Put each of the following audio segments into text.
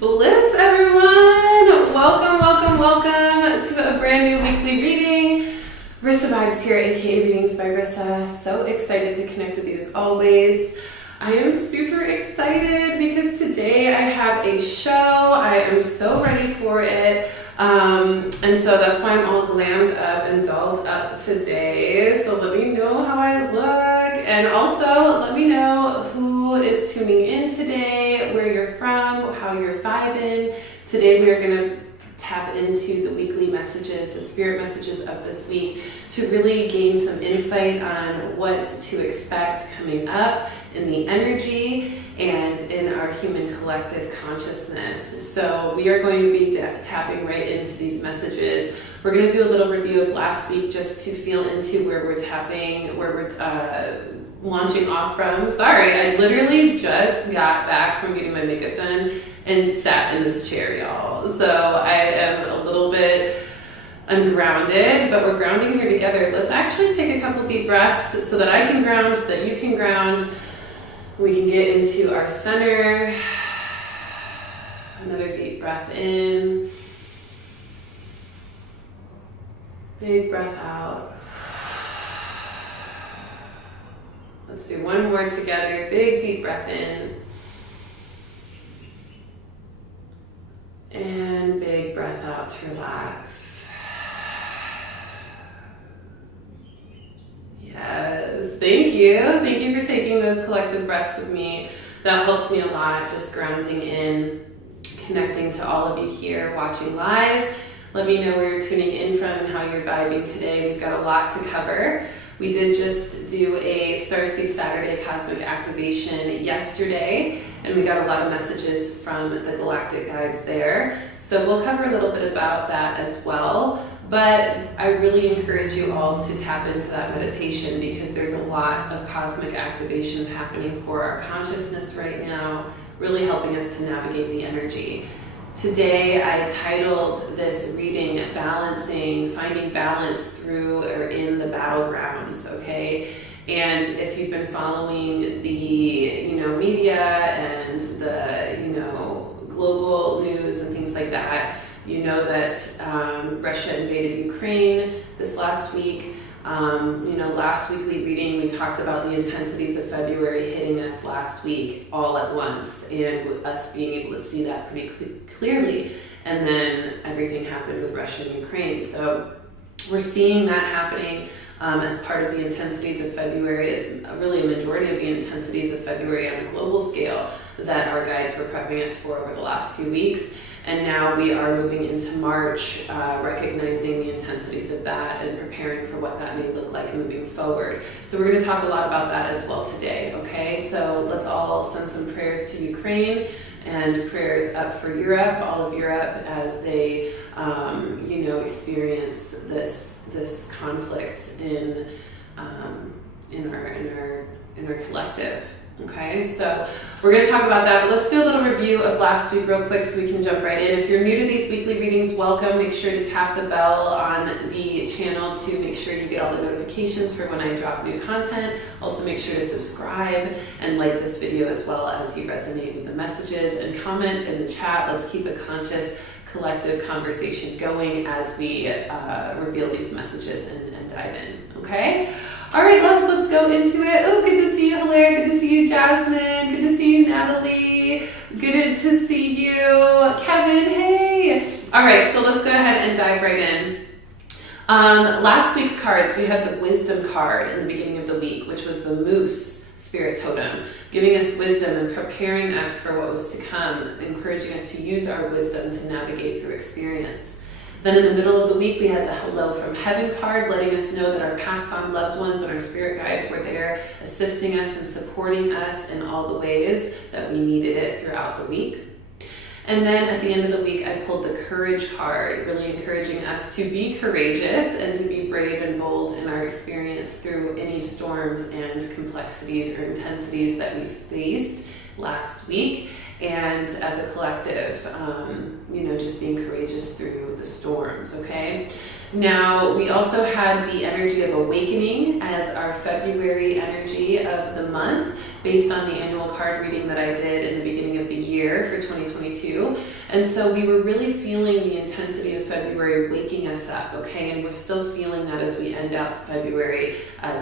Bliss, everyone! Welcome to a brand new weekly reading. Rissa Vibes here, aka Readings by Rissa. So excited to connect with you as always. I am super excited because today I have a show. I am so ready for it. And so that's why I'm all glammed up and dolled up today. So let me know how I look. And also let me know who is tuning in today, where you're from, how you're vibing. Today we are going to tap into the weekly messages, the spirit messages of this week, to really gain some insight on what to expect coming up in the energy and in our human collective consciousness. So we are going to be tapping right into these messages. We're going to do a little review of last week just to feel into where we're tapping, where we're launching off from. Sorry, I literally just got back from getting my makeup done and sat in this chair, y'all. So I am a little bit ungrounded, but we're grounding here together. Let's actually take a couple deep breaths so that I can ground, so that you can ground. We can get into our center. Another deep breath in. Big breath out. Let's do one more together. Big deep breath in. And big breath out to relax. Yes, thank you. Thank you for taking those collective breaths with me. That helps me a lot, just grounding in, connecting to all of you here watching live. Let me know where you're tuning in from and how you're vibing today. We've got a lot to cover. We did just do a Starseed Saturday Cosmic Activation yesterday, and we got a lot of messages from the galactic guides there. So we'll cover a little bit about that as well. But I really encourage you all to tap into that meditation because there's a lot of cosmic activations happening for our consciousness right now, really helping us to navigate the energy. Today I titled this reading Finding Balance Through or in the Battlegrounds, okay? And if you've been following the, media and the, global news and things like that, you know that Russia invaded Ukraine this last week. Last weekly reading, we talked about the intensities of February hitting us last week all at once and us being able to see that pretty clearly. And then everything happened with Russia and Ukraine. So we're seeing that happening as part of the intensities of February, is really a majority of the intensities of February on a global scale that our guides were prepping us for over the last few weeks. And now we are moving into March, recognizing the intensities of that and preparing for what that may look like moving forward. So we're going to talk a lot about that as well today, okay? So let's all send some prayers to Ukraine and prayers up for Europe, all of Europe, as they, experience this conflict in our collective. Okay, so we're going to talk about that, but let's do a little review of last week real quick so we can jump right in. If you're new to these weekly readings, welcome. Make sure to tap the bell on the channel to make sure you get all the notifications for when I drop new content. Also make sure to subscribe and like this video as well as you resonate with the messages, and comment in the chat. Let's keep a conscious collective conversation going as we reveal these messages and dive in, okay? All right, loves, let's go into it. Oh, good to see you, Hilaire. Good to see you, Jasmine. Good to see you, Natalie. Good to see you, Kevin. Hey. All right, so let's go ahead and dive right in. Last week's cards, we had the wisdom card in the beginning of the week, which was the moose spirit totem, giving us wisdom and preparing us for what was to come, encouraging us to use our wisdom to navigate through experience. Then in the middle of the week, we had the Hello from Heaven card, letting us know that our passed on loved ones and our spirit guides were there, assisting us and supporting us in all the ways that we needed it throughout the week. And then at the end of the week, I pulled the Courage card, really encouraging us to be courageous and to be brave and bold in our experience through any storms and complexities or intensities that we faced last week. And as a collective, just being courageous through the storms, okay? Now, we also had the energy of Awakening as our February energy of the month, based on the annual card reading that I did in the beginning of the year for 2022. And so we were really feeling the intensity of February waking us up, okay? And we're still feeling that as we end out February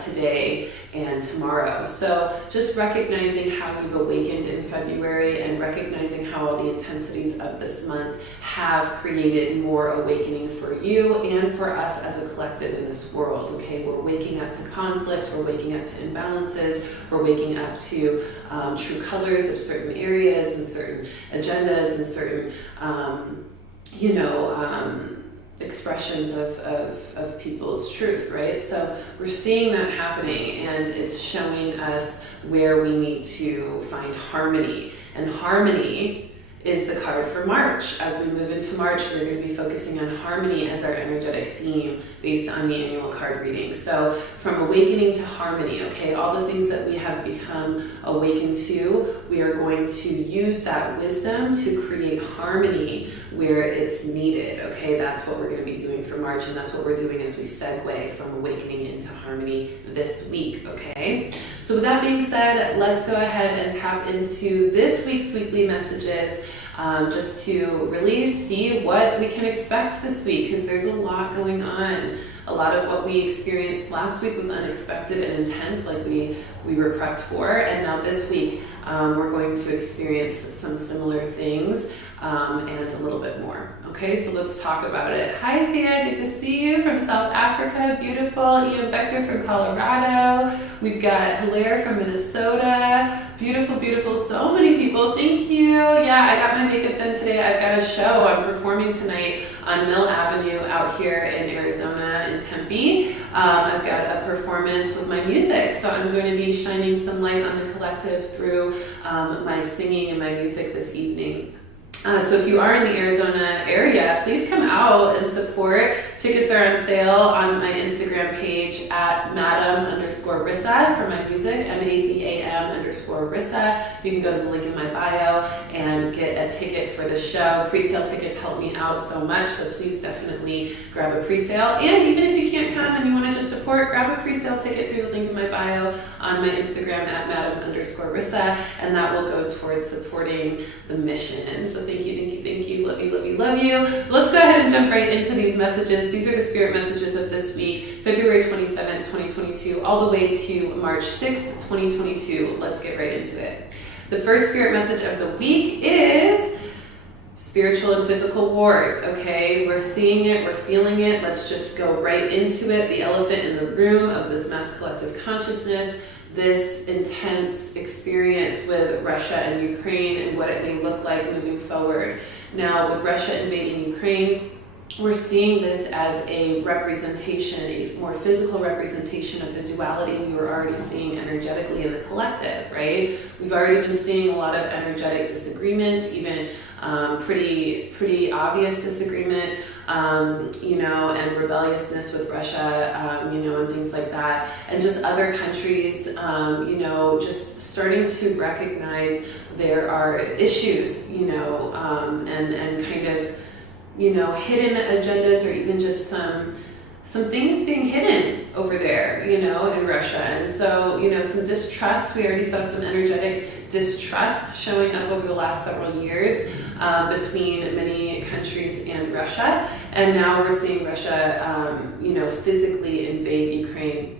today and tomorrow. So just recognizing how you've awakened in February and recognizing how all the intensities of this month have created more awakening for you and for us as a collective in this world, okay? We're waking up to conflicts, we're waking up to imbalances, we're waking up to true colors of certain areas and certain agendas and certain, expressions of people's truth, right? So we're seeing that happening, and it's showing us where we need to find harmony. And harmony is the card for March. As we move into March, we're going to be focusing on harmony as our energetic theme based on the annual card reading. So from awakening to harmony, okay, all the things that we have become awakened to, we are going to use that wisdom to create harmony where it's needed, okay? That's what we're going to be doing for March, and that's what we're doing as we segue from awakening into harmony this week, okay? So with that being said, let's go ahead and tap into this week's weekly messages, just to really see what we can expect this week, because there's a lot going on. A lot of what we experienced last week was unexpected and intense, like we were prepped for, and now this week we're going to experience some similar things and a little bit more. Okay, so let's talk about it. Hi Thea, good to see you from South Africa. Beautiful. Ian Vector from Colorado. We've got Hilaire from Minnesota. Beautiful, beautiful. So many people. Thank you. Yeah, I got my makeup done today. I've got a show. I'm performing tonight on Mill Avenue out here in Arizona in Tempe. I've got a performance with my music, so I'm going to be shining some light on the collective through my singing and my music this evening. So if you are in the Arizona area, please come out and support. Tickets are on sale on my Instagram page at madam_Rissa for my music, MADAM_Rissa. You can go to the link in my bio and get a ticket for the show. Pre-sale tickets help me out so much, so please definitely grab a pre-sale. And even if you can't come and you want to just support, grab a pre-sale ticket through the link in my bio on my Instagram at madam_Rissa, and that will go towards supporting the mission. So thank you. Love you. Let's go ahead and jump right into these messages. These are the spirit messages of this week, February 27th, 2022, all the way to March 6th, 2022. Let's get right into it. The first spirit message of the week is spiritual and physical wars, okay? We're seeing it, we're feeling it. Let's just go right into it. The elephant in the room of this mass collective consciousness, this intense experience with Russia and Ukraine and what it may look like moving forward. Now, with Russia invading Ukraine, we're seeing this as a representation, a more physical representation of the duality we were already seeing energetically in the collective, right? We've already been seeing a lot of energetic disagreement, even pretty obvious disagreement, and rebelliousness with Russia, and things like that. And just other countries, just starting to recognize there are issues, and kind of, hidden agendas, or even just some things being hidden over there, in Russia. And so, some distrust. We already saw some energetic distrust showing up over the last several years between many countries and Russia. And now we're seeing Russia, physically invade Ukraine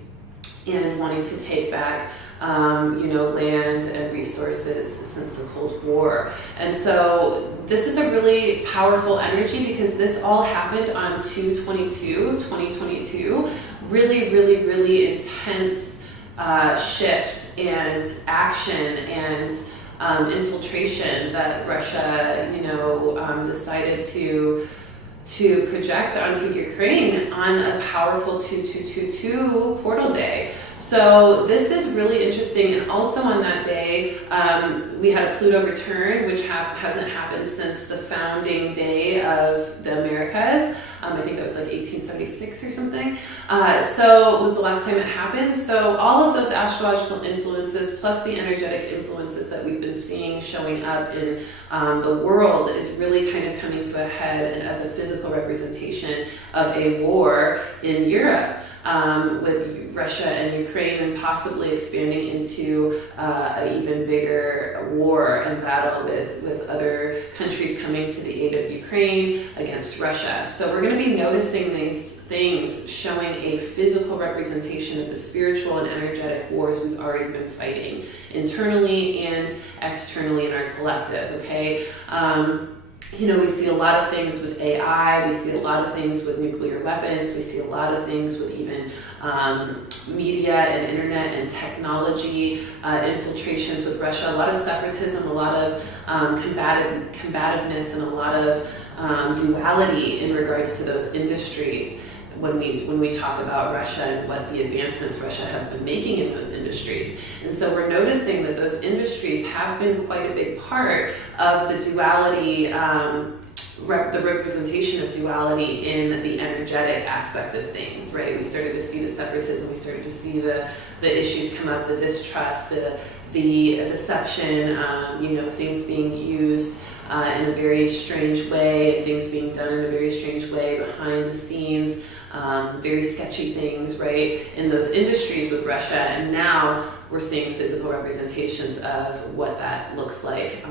and wanting to take back land and resources since the Cold War. And so this is a really powerful energy, because this all happened on 2/22/2022. Really, really, really intense shift and action and infiltration that Russia, decided to project onto Ukraine on a powerful 2/2/22 portal day. So this is really interesting. And also on that day, we had a Pluto return, which hasn't happened since the founding day of the Americas. I think that was like 1876 or something. So it was the last time it happened. So all of those astrological influences, plus the energetic influences that we've been seeing showing up in the world, is really kind of coming to a head and as a physical representation of a war in Europe. with Russia and Ukraine, and possibly expanding into an even bigger war and battle with other countries coming to the aid of Ukraine against Russia. So we're going to be noticing these things showing a physical representation of the spiritual and energetic wars we've already been fighting internally and externally in our collective, okay? We see a lot of things with AI, we see a lot of things with nuclear weapons, we see a lot of things with even media and internet and technology infiltrations with Russia, a lot of separatism, a lot of combativeness, and a lot of duality in regards to those industries when we talk about Russia and what the advancements Russia has been making in those industries. And so we're noticing that those industries have been quite a big part of the duality, the representation of duality in the energetic aspect of things, right? We started to see the separatism, we started to see the issues come up, the distrust, the deception, things being used in a very strange way, things being done in a very strange way behind the scenes, very sketchy things, right, in those industries with Russia. And now we're seeing physical representations of what that looks like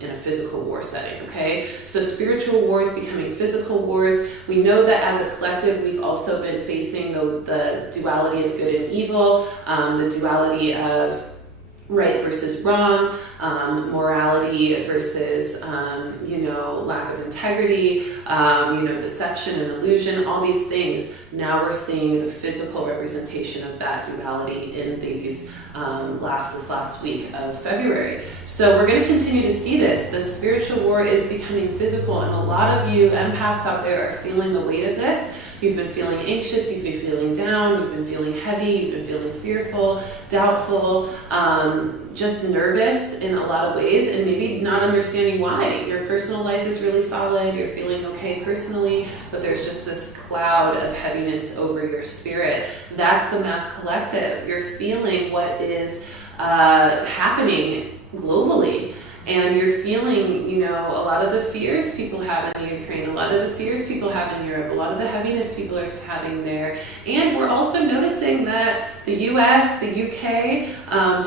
in a physical war setting, okay? So spiritual wars becoming physical wars. We know that as a collective, we've also been facing the duality of good and evil, the duality of right versus wrong, morality versus, lack of integrity, deception and illusion, all these things. Now we're seeing the physical representation of that duality in these this last week of February. So we're going to continue to see this. The spiritual war is becoming physical, and a lot of you empaths out there are feeling the weight of this. You've been feeling anxious, you've been feeling down, you've been feeling heavy, you've been feeling fearful, doubtful, just nervous in a lot of ways, and maybe not understanding why. Your personal life is really solid, you're feeling okay personally, but there's just this cloud of heaviness over your spirit. That's the mass collective. You're feeling what is happening globally. And you're feeling, a lot of the fears people have in the Ukraine, a lot of the fears people have in Europe, a lot of the heaviness people are having there. And we're also noticing that the US, the UK,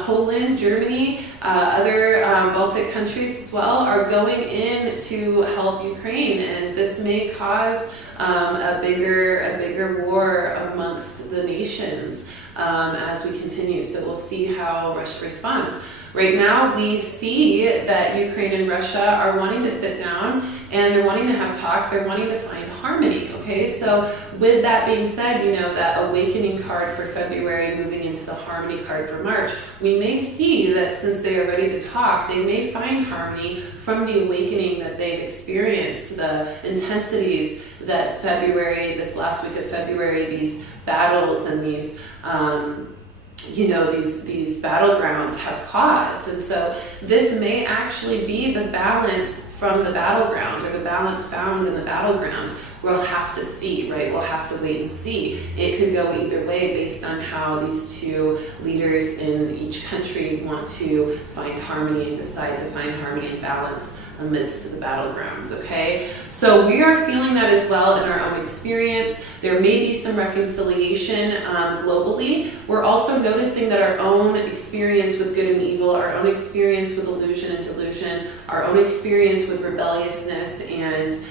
Poland, Germany, other Baltic countries as well are going in to help Ukraine. And this may cause a bigger war amongst the nations as we continue. So we'll see how Russia responds. Right now, we see that Ukraine and Russia are wanting to sit down and they're wanting to have talks. They're wanting to find harmony, okay? So with that being said, that awakening card for February moving into the harmony card for March, we may see that since they are ready to talk, they may find harmony from the awakening that they've experienced, the intensities that this last week of February, these battles and these these battlegrounds have caused. And so this may actually be the balance from the battleground, or the balance found in the battleground. We'll have to see, right? We'll have to wait and see. It could go either way based on how these two leaders in each country want to find harmony and decide to find harmony and balance amidst the battlegrounds, okay? So we are feeling that as well in our own experience. There may be some reconciliation globally. We're also noticing that our own experience with good and evil, our own experience with illusion and delusion, our own experience with rebelliousness and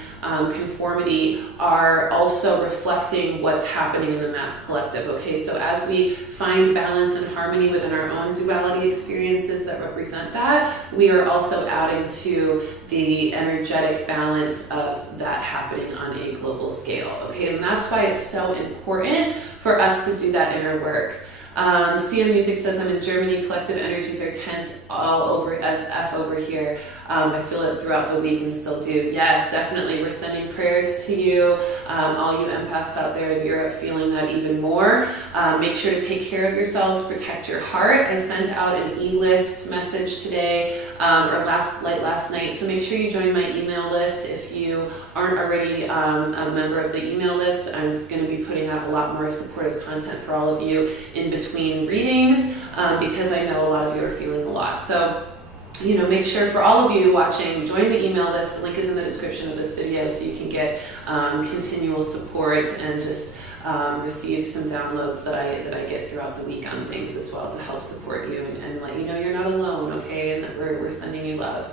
conformity are also reflecting what's happening in the mass collective, okay? So as we find balance and harmony within our own duality experiences that represent that, we are also adding to the energetic balance of that happening on a global scale, okay? And that's why it's so important for us to do that inner work. CM Music says, I'm in Germany, collective energies are tense all over as F over here. I feel it throughout the week and still do. Yes, definitely. We're sending prayers to you, all you empaths out there in Europe feeling that even more. Make sure to take care of yourselves, protect your heart. I sent out an e-list message today, or last night, so make sure you join my email list if you aren't already a member of the email list. I'm going to be putting out a lot more supportive content for all of you in between readings because I know a lot of you are feeling a lot. So make sure for all of you watching, join the email list. The link is in the description of this video so you can get continual support and just receive some downloads that I get throughout the week on things as well to help support you and let you know you're not alone, okay, and that we're sending you love.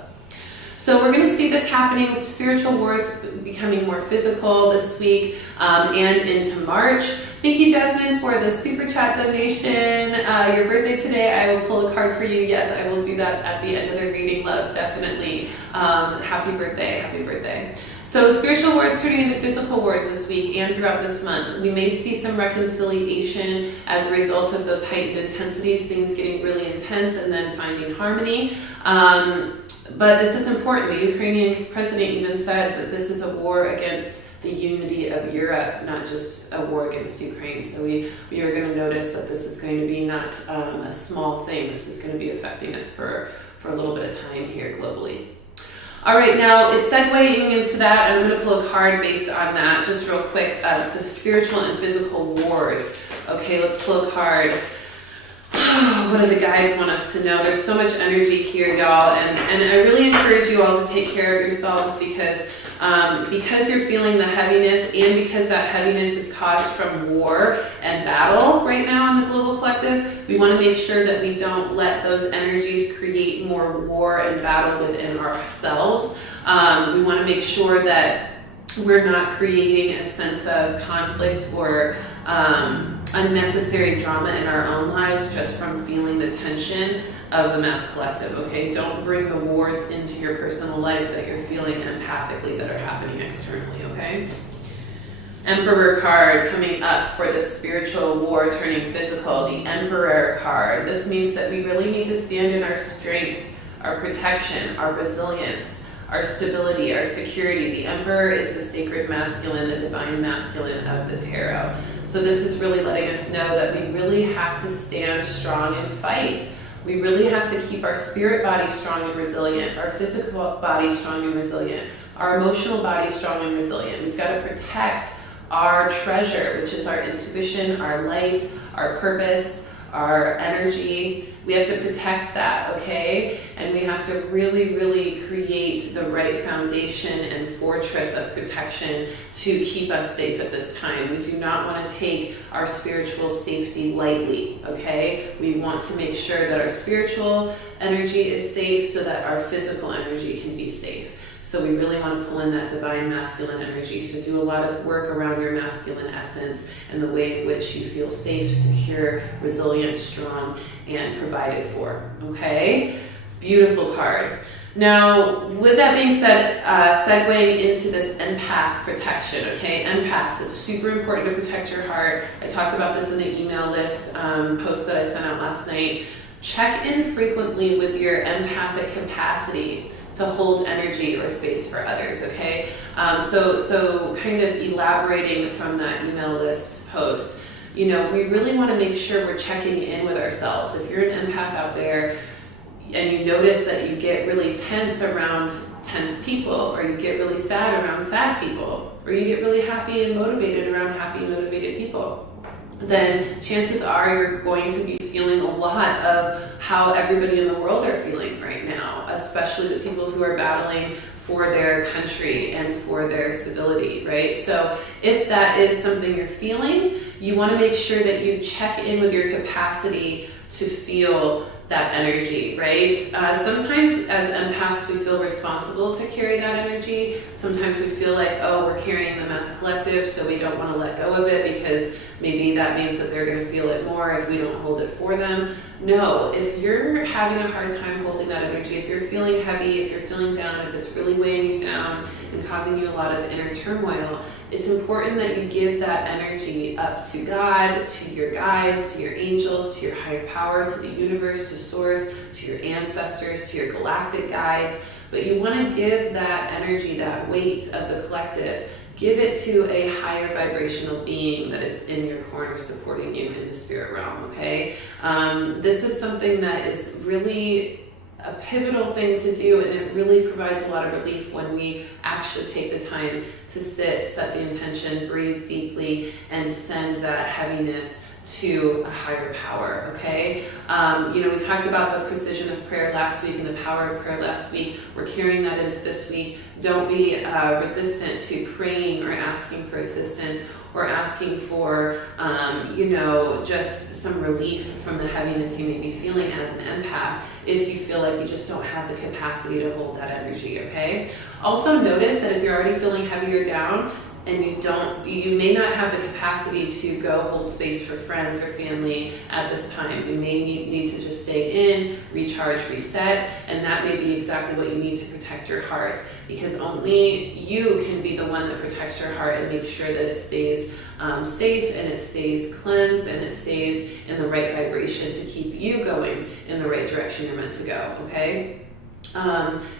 So we're going to see this happening with spiritual wars becoming more physical this week and into March. Thank you, Jasmine, for the super chat donation. Your birthday today, I will pull a card for you. Yes, I will do that at the end of the reading, love, definitely. Happy birthday, happy birthday. So spiritual wars turning into physical wars this week and throughout this month. We may see some reconciliation as a result of those heightened intensities, things getting really intense and then finding harmony. But this is important. The Ukrainian president even said that this is a war against the unity of Europe, not just a war against Ukraine. So we are going to notice that this is going to be not a small thing. This is going to be affecting us for a little bit of time here globally. All right, now is segueing into that. I'm going to pull a card based on that, just real quick, the spiritual and physical wars. Okay, let's pull a card. What do the guides want us to know? There's so much energy here, y'all, and I really encourage you all to take care of yourselves because you're feeling the heaviness and because that heaviness is caused from war and battle right now in the global collective. We want to make sure that we don't let those energies create more war and battle within ourselves. We want to make sure that we're not creating a sense of conflict or unnecessary drama in our own lives just from feeling the tension of the mass collective, okay? Don't bring the wars into your personal life that you're feeling empathically that are happening externally, okay? Emperor card coming up for the spiritual war turning physical, the Emperor card. This means that we really need to stand in our strength, our protection, our resilience, our stability, our security. The Emperor is the sacred masculine, the divine masculine of the tarot. So this is really letting us know that we really have to stand strong and fight. We really have to keep our spirit body strong and resilient, our physical body strong and resilient, our emotional body strong and resilient. We've got to protect our treasure, which is our intuition, our light, our purpose, our energy. We have to protect that, okay? And we have to really, really create the right foundation and fortress of protection to keep us safe at this time. We do not want to take our spiritual safety lightly, okay? We want to make sure that our spiritual energy is safe so that our physical energy can be safe. So we really want to pull in that divine masculine energy. So do a lot of work around your masculine essence and the way in which you feel safe, secure, resilient, strong, and provided for. Okay? Beautiful card. Now, with that being said, segueing into this empath protection, okay? Empaths, it's super important to protect your heart. I talked about this in the email list post that I sent out last night. Check in frequently with your empathic capacity to hold energy or space for others, okay? So kind of elaborating from that email list post, we really want to make sure we're checking in with ourselves. If you're an empath out there and you notice that you get really tense around tense people, or you get really sad around sad people, or you get really happy and motivated around happy and motivated people, then chances are you're going to be feeling a lot of how everybody in the world are feeling right now, especially the people who are battling for their country and for their civility, right? So if that is something you're feeling, you want to make sure that you check in with your capacity to feel that energy, right? Sometimes as empaths, we feel responsible to carry that energy. Sometimes we feel like, oh, we're carrying the mass collective, so we don't want to let go of it because maybe that means that they're going to feel it more if we don't hold it for them. No, if you're having a hard time holding that energy, if you're feeling heavy, if you're feeling down, if it's really weighing you down and causing you a lot of inner turmoil, it's important that you give that energy up to God, to your guides, to your angels, to your higher power, to the universe, to source, to your ancestors, to your galactic guides. But you want to give that energy, that weight of the collective, give it to a higher vibrational being that is in your corner supporting you in the spirit realm, okay? This is something that is really a pivotal thing to do, and it really provides a lot of relief when we actually take the time to sit, set the intention, breathe deeply, and send that heaviness to a higher power, okay? We talked about the precision of prayer last week and the power of prayer last week. We're carrying that into this week. Don't be resistant to praying or asking for assistance or asking for, just some relief from the heaviness you may be feeling as an empath if you feel like you just don't have the capacity to hold that energy, okay? Also notice that if you're already feeling heavy or down, and you may not have the capacity to go hold space for friends or family at this time. You may need to just stay in, recharge, reset, and that may be exactly what you need to protect your heart, because only you can be the one that protects your heart and make sure that it stays safe and it stays cleansed and it stays in the right vibration to keep you going in the right direction you're meant to go, okay?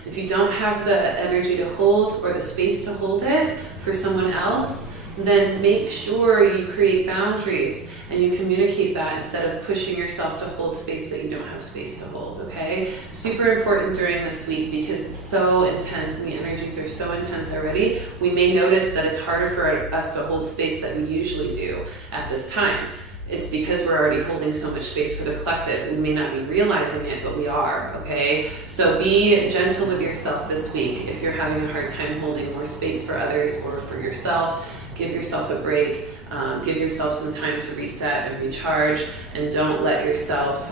If you don't have the energy to hold or the space to hold it for someone else, then make sure you create boundaries and you communicate that instead of pushing yourself to hold space that you don't have space to hold, okay? Super important during this week because it's so intense and the energies are so intense already. We may notice that it's harder for us to hold space than we usually do at this time. It's because we're already holding so much space for the collective. We may not be realizing it, but we are, okay? So be gentle with yourself this week. If you're having a hard time holding more space for others or for yourself, give yourself a break. Give yourself some time to reset and recharge, and don't let yourself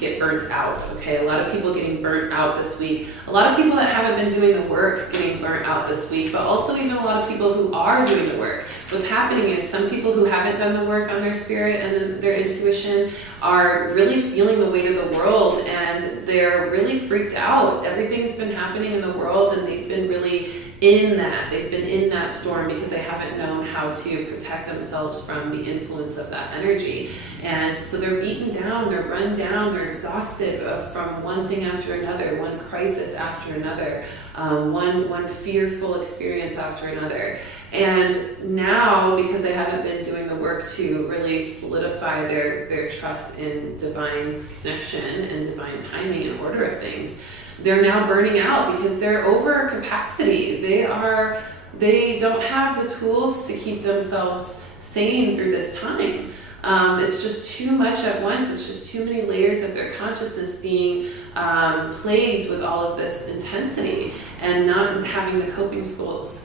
get burnt out, okay? A lot of people getting burnt out this week. A lot of people that haven't been doing the work getting burnt out this week, but also even a lot of people who are doing the work. What's happening is some people who haven't done the work on their spirit and their intuition are really feeling the weight of the world, and they're really freaked out. Everything's been happening in the world, and they've been really in that. They've been in that storm because they haven't known how to protect themselves from the influence of that energy. And so they're beaten down, they're run down, they're exhausted from one thing after another, one crisis after another, one fearful experience after another. And now, because they haven't been doing the work to really solidify their trust in divine connection and divine timing and order of things, they're now burning out because they're over capacity. They don't have the tools to keep themselves sane through this time. It's just too much at once. It's just too many layers of their consciousness being plagued with all of this intensity and not having the coping skills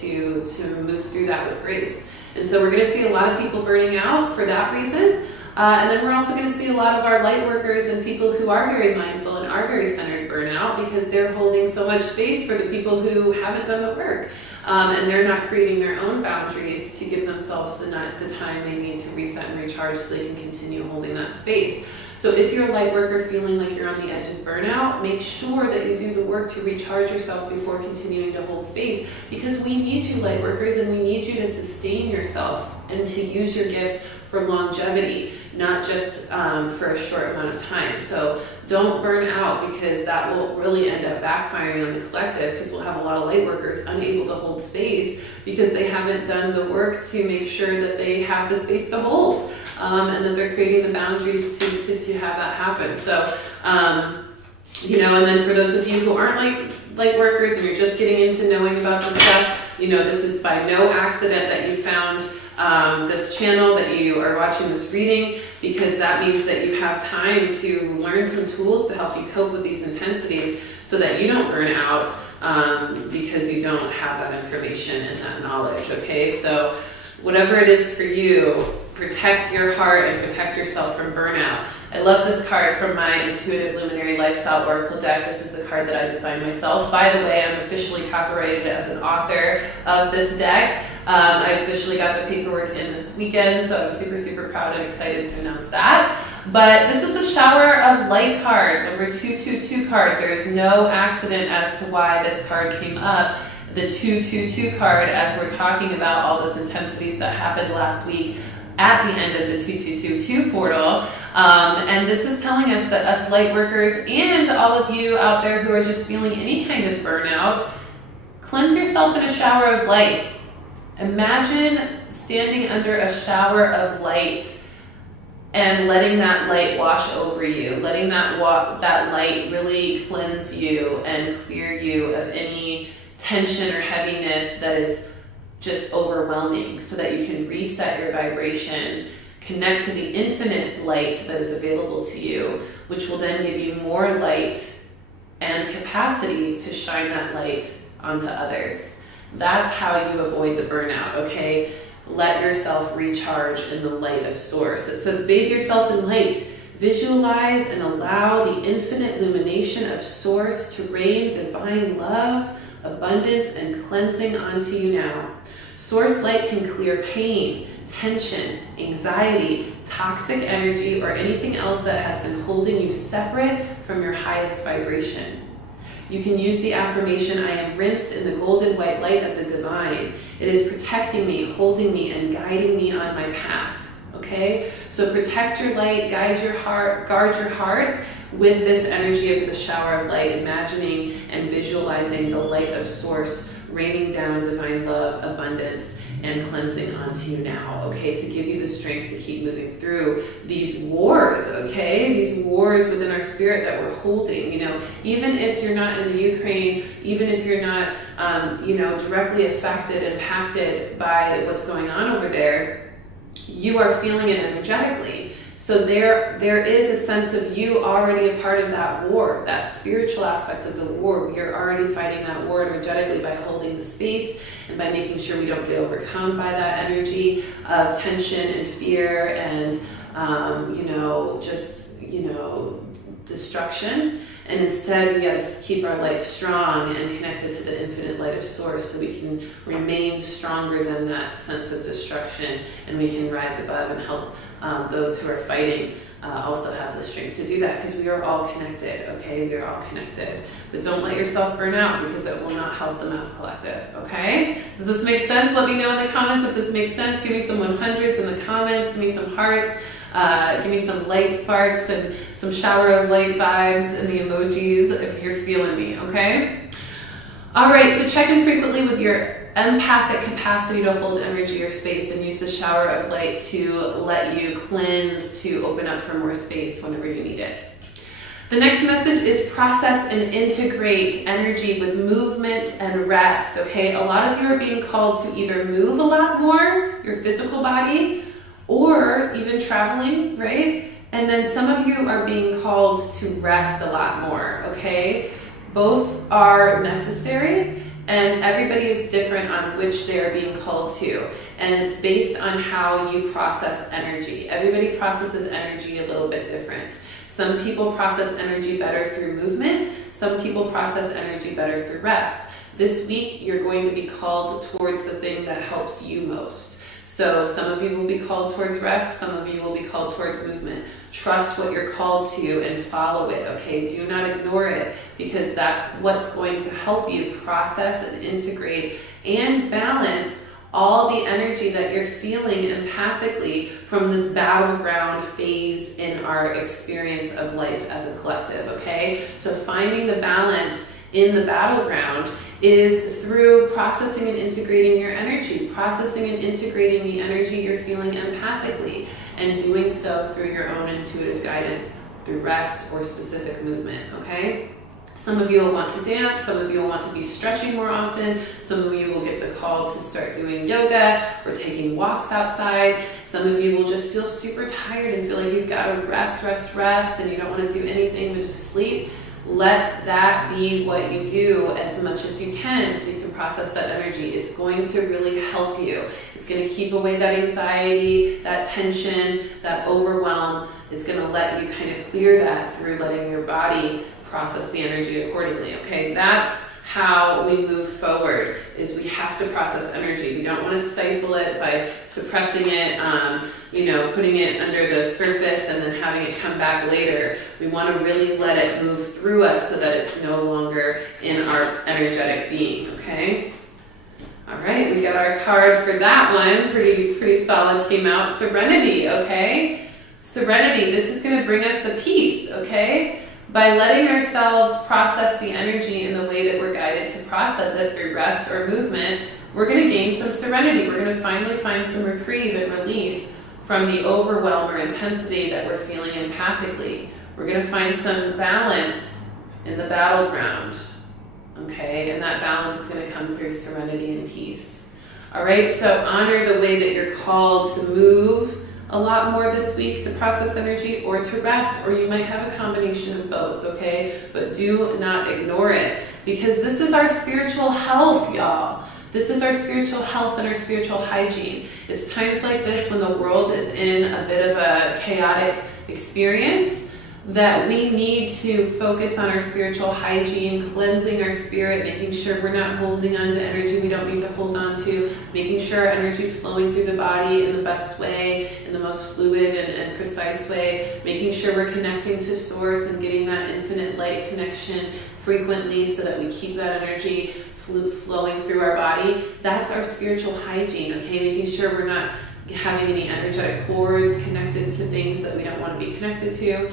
to move through that with grace. And so we're going to see a lot of people burning out for that reason. And then we're also going to see a lot of our light workers and people who are very mindful and are very centered burnout because they're holding so much space for the people who haven't done the work. And they're not creating their own boundaries to give themselves the time they need to reset and recharge so they can continue holding that space. So if you're a light worker feeling like you're on the edge of burnout, make sure that you do the work to recharge yourself before continuing to hold space, because we need you, light workers, and we need you to sustain yourself and to use your gifts for longevity, not just for a short amount of time. So don't burn out, because that will really end up backfiring on the collective, because we'll have a lot of light workers unable to hold space because they haven't done the work to make sure that they have the space to hold, and that they're creating the boundaries to have that happen. So, and then for those of you who aren't light workers and you're just getting into knowing about this stuff, this is by no accident that you found this channel, that you are watching this reading, because that means that you have time to learn some tools to help you cope with these intensities so that you don't burn out because you don't have that information and that knowledge, okay? So whatever it is for you, protect your heart and protect yourself from burnout. I love this card from my Intuitive Luminary Lifestyle Oracle deck. This is the card that I designed myself. By the way, I'm officially copyrighted as an author of this deck. I officially got the paperwork in this weekend, so I'm super, super proud and excited to announce that. But this is the Shower of Light card, number 222 card. There's no accident as to why this card came up. The 222 card, as we're talking about all those intensities that happened last week at the end of the 2222 portal. And this is telling us that us light workers and all of you out there who are just feeling any kind of burnout, cleanse yourself in a shower of light. Imagine standing under a shower of light and letting that light wash over you, letting that light really cleanse you and clear you of any tension or heaviness that is just overwhelming, so that you can reset your vibration, Connect to the infinite light that is available to you, which will then give you more light and capacity to shine that light onto others. That's how you avoid the burnout, okay? Let yourself recharge in the light of source. It says, bathe yourself in light. Visualize and allow the infinite illumination of source to rain divine love, abundance, and cleansing onto you now. Source light can clear pain, tension, anxiety, toxic energy, or anything else that has been holding you separate from your highest vibration. You can use the affirmation, I am rinsed in the golden white light of the divine. It is protecting me, holding me, and guiding me on my path. Okay? So protect your light, guide your heart, guard your heart with this energy of the shower of light, imagining and visualizing the light of source raining down divine love, abundance, and cleansing onto you now, okay, to give you the strength to keep moving through these wars, okay, these wars within our spirit that we're holding. You know, even if you're not in the Ukraine, even if you're not, directly affected, impacted by what's going on over there, you are feeling it energetically. So there is a sense of you already a part of that war, that spiritual aspect of the war. You're already fighting that war energetically by holding the space and by making sure we don't get overcome by that energy of tension and fear and, destruction. And instead, we gotta keep our light strong and connected to the infinite light of source so we can remain stronger than that sense of destruction, and we can rise above and help those who are fighting also have the strength to do that, because we are all connected, okay? We are all connected. But don't let yourself burn out, because that will not help the mass collective, okay? Does this make sense? Let me know in the comments if this makes sense. Give me some 100s in the comments. Give me some hearts. Give me some light sparks and some shower of light vibes in the emojis if you're feeling me, okay? All right, so check in frequently with your empathic capacity to hold energy or space, and use the shower of light to let you cleanse, to open up for more space whenever you need it. The next message is process and integrate energy with movement and rest, okay? A lot of you are being called to either move a lot more, your physical body, or even traveling, right? And then some of you are being called to rest a lot more, okay? Both are necessary, and everybody is different on which they are being called to. And it's based on how you process energy. Everybody processes energy a little bit different. Some people process energy better through movement. Some people process energy better through rest. This week, you're going to be called towards the thing that helps you most. So some of you will be called towards rest, some of you will be called towards movement. Trust what you're called to and follow it, okay? Do not ignore it, because that's what's going to help you process and integrate and balance all the energy that you're feeling empathically from this battleground phase in our experience of life as a collective, okay? So finding the balance in the battleground is through processing and integrating your energy, processing and integrating the energy you're feeling empathically, and doing so through your own intuitive guidance, through rest or specific movement, okay? Some of you will want to dance, some of you will want to be stretching more often, some of you will get the call to start doing yoga or taking walks outside, some of you will just feel super tired and feel like you've got to rest, and you don't want to do anything but just sleep. Let that be what you do as much as you can so you can process that energy. It's going to really help you. It's going to keep away that anxiety, that tension, that overwhelm. It's going to let you kind of clear that through letting your body process the energy accordingly, okay? That's how we move forward, is we have to process energy. We don't want to stifle it by suppressing it, putting it under the surface and then having it come back later. We want to really let it move through us so that it's no longer in our energetic being, okay? All right, we got our card for that one. Pretty solid came out. Serenity, okay? Serenity, this is going to bring us the peace, okay? By letting ourselves process the energy in the way that we're guided to process it through rest or movement, we're going to gain some serenity. We're going to finally find some reprieve and relief from the overwhelm or intensity that we're feeling empathically. We're going to find some balance in the battleground, okay? And that balance is going to come through serenity and peace. All right, so honor the way that you're called to move a lot more this week to process energy or to rest, or you might have a combination of both, okay? But do not ignore it, because this is our spiritual health, y'all. This is our spiritual health and our spiritual hygiene. It's times like this when the world is in a bit of a chaotic experience that we need to focus on our spiritual hygiene, cleansing our spirit, making sure we're not holding on to energy we don't need to hold on to, making sure our energy is flowing through the body in the best way, in the most fluid and precise way, making sure we're connecting to source and getting that infinite light connection frequently so that we keep that energy flowing through our body. That's our spiritual hygiene, okay? Making sure we're not having any energetic cords connected to things that we don't want to be connected to.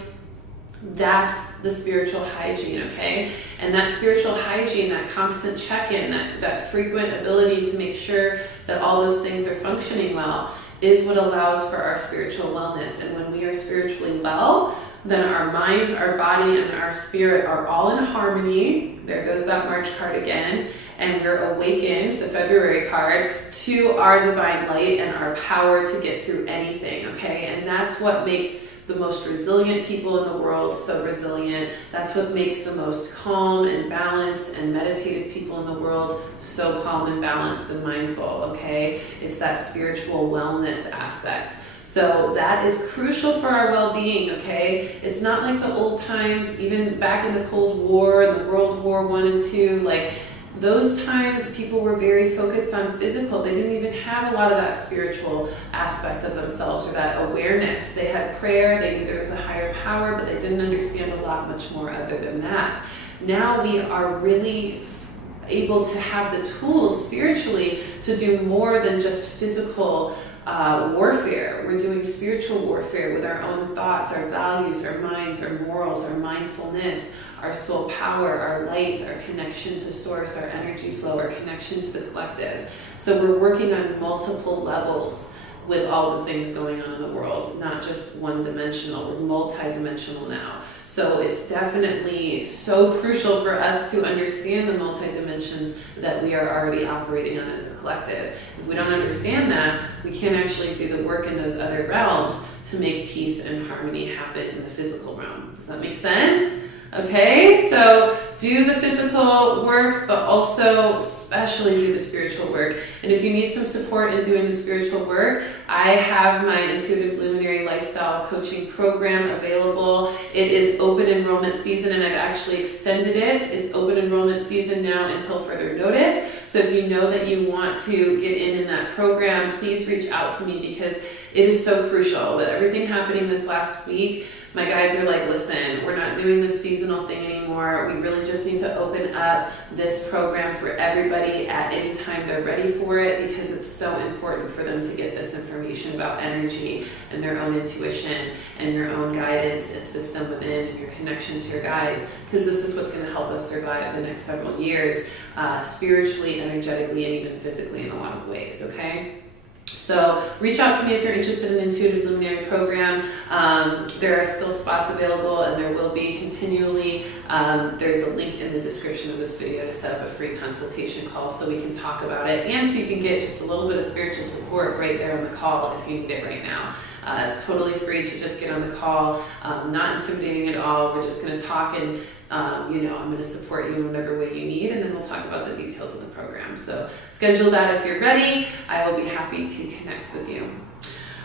That's the spiritual hygiene, okay? And that spiritual hygiene, that constant check-in, that frequent ability to make sure that all those things are functioning well is what allows for our spiritual wellness. And when we are spiritually well, then our mind, our body, and our spirit are all in harmony. There goes that March card again. And we're awakened, the February card, to our divine light and our power to get through anything, okay? And that's what makes the most resilient people in the world so resilient. That's what makes the most calm and balanced and meditative people in the world so calm and balanced and mindful, okay? It's that spiritual wellness aspect. So that is crucial for our well-being, okay? It's not like the old times, even back in the Cold War, the World War I and II, like those times people were very focused on physical. They didn't even have a lot of that spiritual aspect of themselves or that awareness. They had prayer, they knew there was a higher power, but they didn't understand a lot much more other than that. Now we are really able to have the tools spiritually to do more than just physical warfare. We're doing spiritual warfare with our own thoughts, our values, our minds, our morals, our mindfulness, our soul power, our light, our connection to source, our energy flow, our connection to the collective. So we're working on multiple levels with all the things going on in the world, not just one-dimensional. We're multi-dimensional now. So it's definitely so crucial for us to understand the multi-dimensions that we are already operating on as a collective. If we don't understand that, we can't actually do the work in those other realms to make peace and harmony happen in the physical realm. Does that make sense? Okay, so do the physical work, but also especially do the spiritual work. And if you need some support in doing the spiritual work, I have my Intuitive Luminary Lifestyle Coaching Program available. It is open enrollment season, and I've actually extended it. It's open enrollment season now until further notice. So if you know that you want to get in that program, please reach out to me, because it is so crucial. With everything happening this last week, my guides are like, listen, we're not doing this seasonal thing anymore. We really just need to open up this program for everybody at any time they're ready for it, because it's so important for them to get this information about energy and their own intuition and your own guidance system within and your connection to your guides, because this is what's going to help us survive the next several years, spiritually, energetically, and even physically in a lot of ways, okay? So reach out to me if you're interested in the Intuitive Luminary Program. There are still spots available, and there will be continually. There's a link in the description of this video to set up a free consultation call so we can talk about it, and so you can get just a little bit of spiritual support right there on the call if you need it right now. It's totally free to just get on the call, not intimidating at all. We're just going to talk, and I'm going to support you in whatever way you need, and then we'll talk about the details of the program. So schedule that if you're ready. I will be happy to connect with you.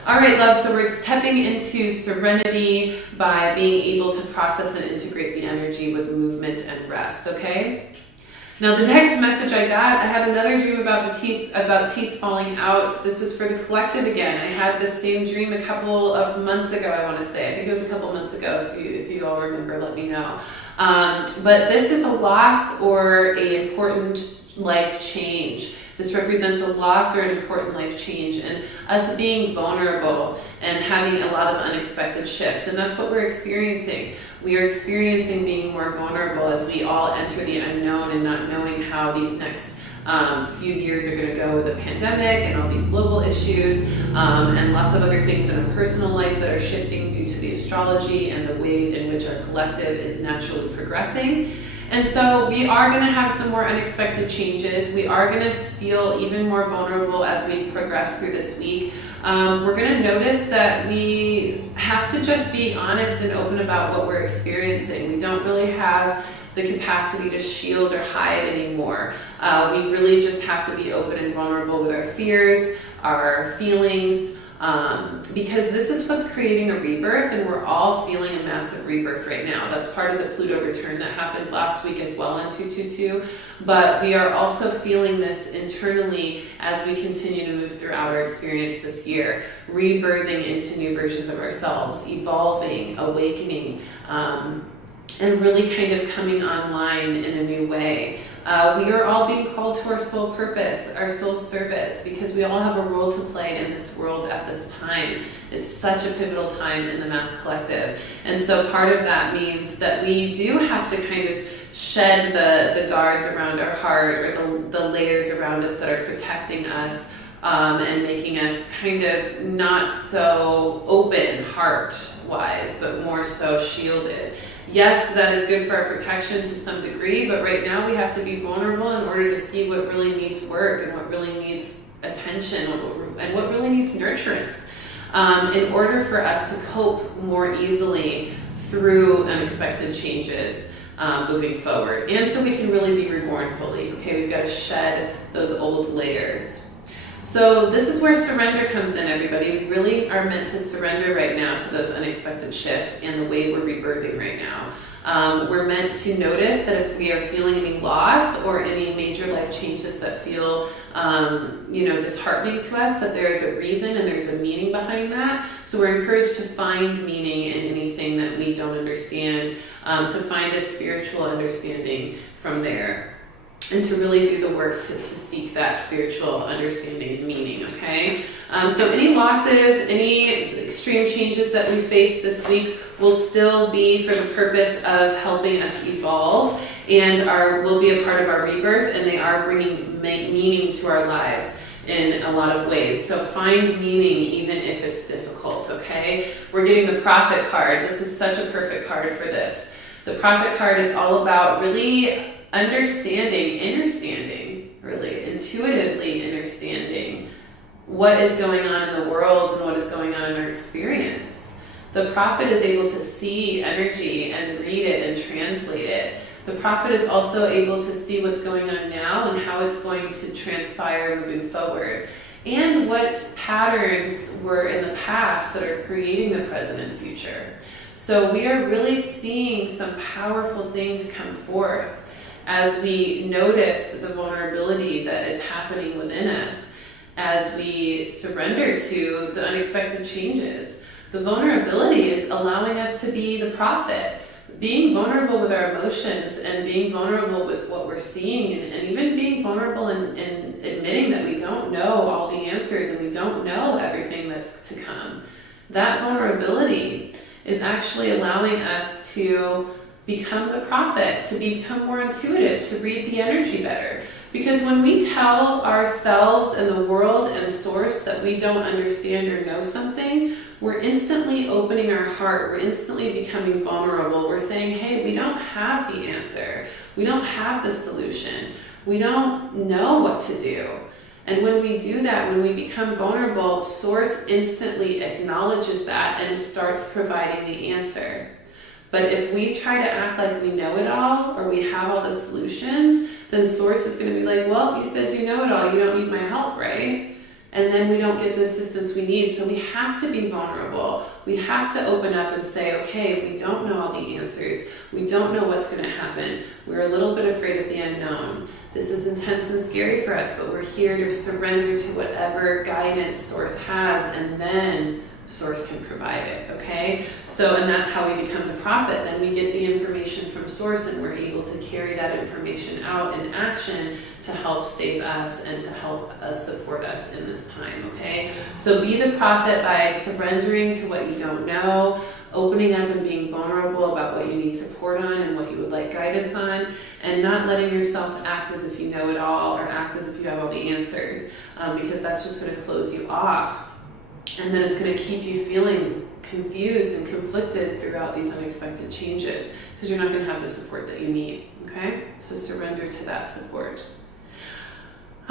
All right, love, so we're stepping into serenity by being able to process and integrate the energy with movement and rest, okay? Now, the next message I had another dream about teeth falling out. This was for the collective again. I had this same dream a couple of months ago, I want to say. I think it was a couple months ago. If you all remember, let me know. But this is a loss or an important life change. This represents a loss or an important life change, and us being vulnerable and having a lot of unexpected shifts. And that's what we're experiencing. We are experiencing being more vulnerable as we all enter the unknown and not knowing how these next few years are going to go with the pandemic and all these global issues, and lots of other things in our personal life that are shifting due to the astrology and the way in which our collective is naturally progressing. And so we are going to have some more unexpected changes. We are going to feel even more vulnerable as we progress through this week. We're going to notice that we have to just be honest and open about what we're experiencing. We don't really have the capacity to shield or hide anymore. We really just have to be open and vulnerable with our fears, our feelings, because this is what's creating a rebirth, and we're all feeling a massive rebirth right now. That's part of the Pluto return that happened last week as well in 222, but we are also feeling this internally as we continue to move throughout our experience this year, rebirthing into new versions of ourselves, evolving, awakening, and really kind of coming online in a new way. We are all being called to our soul purpose, our soul service, because we all have a role to play in this world at this time. It's such a pivotal time in the mass collective. And so part of that means that we do have to kind of shed the guards around our heart, or the layers around us that are protecting us, and making us kind of not so open heart-wise, but more so shielded. Yes, that is good for our protection to some degree, but right now we have to be vulnerable in order to see what really needs work and what really needs attention and what really needs nurturance, in order for us to cope more easily through unexpected changes moving forward. And so we can really be reborn fully. Okay, we've got to shed those old layers. So this is where surrender comes in, everybody. We really are meant to surrender right now to those unexpected shifts and the way we're rebirthing right now. We're meant to notice that if we are feeling any loss or any major life changes that feel, disheartening to us, that there is a reason and there's a meaning behind that. So we're encouraged to find meaning in anything that we don't understand, to find a spiritual understanding from there, and to really do the work to seek that spiritual understanding and meaning, okay? So any losses, any extreme changes that we face this week will still be for the purpose of helping us evolve, and will be a part of our rebirth, and they are bringing meaning to our lives in a lot of ways. So find meaning even if it's difficult, okay? We're getting the Prophet card. This is such a perfect card for this. The Prophet card is all about really understanding, really intuitively understanding what is going on in the world and what is going on in our experience. The Prophet is able to see energy and read it and translate it. The Prophet is also able to see what's going on now and how it's going to transpire moving forward, and what patterns were in the past that are creating the present and future. So we are really seeing some powerful things come forth as we notice the vulnerability that is happening within us, as we surrender to the unexpected changes. The vulnerability is allowing us to be the Prophet, being vulnerable with our emotions and being vulnerable with what we're seeing, and even being vulnerable in admitting that we don't know all the answers and we don't know everything that's to come. That vulnerability is actually allowing us to become the Prophet, to become more intuitive, to read the energy better. Because when we tell ourselves and the world and source that we don't understand or know something, we're instantly opening our heart, we're instantly becoming vulnerable. We're saying, hey, we don't have the answer. We don't have the solution. We don't know what to do. And when we do that, when we become vulnerable, source instantly acknowledges that and starts providing the answer. But if we try to act like we know it all, or we have all the solutions, then source is going to be like, well, you said you know it all, you don't need my help, right? And then we don't get the assistance we need. So we have to be vulnerable. We have to open up and say, okay, we don't know all the answers. We don't know what's going to happen. We're a little bit afraid of the unknown. This is intense and scary for us, but we're here to surrender to whatever guidance source has, and then source can provide it, okay? So, and that's how we become the Prophet. Then we get the information from source, and we're able to carry that information out in action to help save us and to help us support us in this time, okay? So be the Prophet by surrendering to what you don't know, opening up and being vulnerable about what you need support on and what you would like guidance on, and not letting yourself act as if you know it all or act as if you have all the answers, because that's just going to close you off. And then it's going to keep you feeling confused and conflicted throughout these unexpected changes, because you're not going to have the support that you need. Okay, so surrender to that support.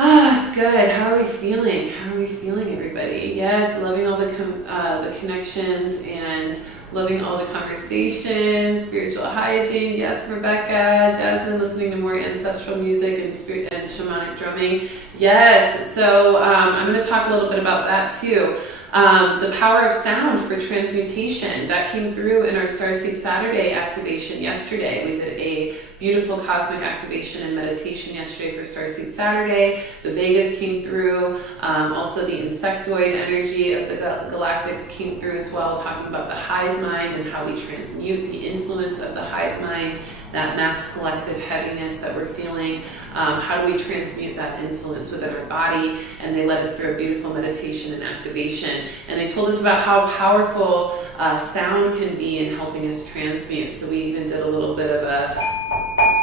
It's good. How are we feeling? How are we feeling, everybody? Yes, loving all the connections and loving all the conversations, spiritual hygiene. Yes, Rebecca, Jasmine, listening to more ancestral music and shamanic drumming. Yes, so I'm going to talk a little bit about that too. The power of sound for transmutation that came through in our Starseed Saturday activation yesterday. We did a beautiful cosmic activation and meditation yesterday for Starseed Saturday. The Vegas came through. Also the insectoid energy of the galactics came through as well, talking about the hive mind and how we transmute the influence of the hive mind, that mass collective heaviness that we're feeling. How do we transmute that influence within our body? And they led us through a beautiful meditation and activation. And they told us about how powerful sound can be in helping us transmute. So we even did a little bit of a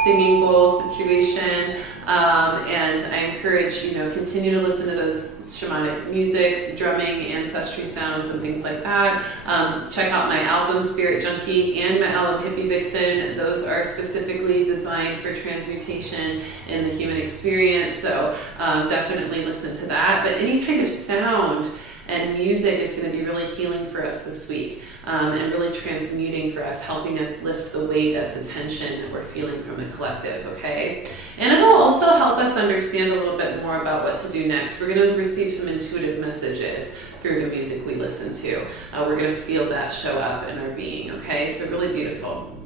singing bowl situation. And I encourage, continue to listen to those shamanic music, drumming, ancestry sounds, and things like that. Check out my album, Spirit Junkie, and my album, Hippie Vixen. Those are specifically designed for transmutation in the human experience. So definitely listen to that. But any kind of sound and music is going to be really healing for us this week, and really transmuting for us, helping us lift the weight of the tension that we're feeling from the collective, okay? And it'll also help us understand a little bit more about what to do next. We're going to receive some intuitive messages through the music we listen to. We're going to feel that show up in our being, okay? So really beautiful.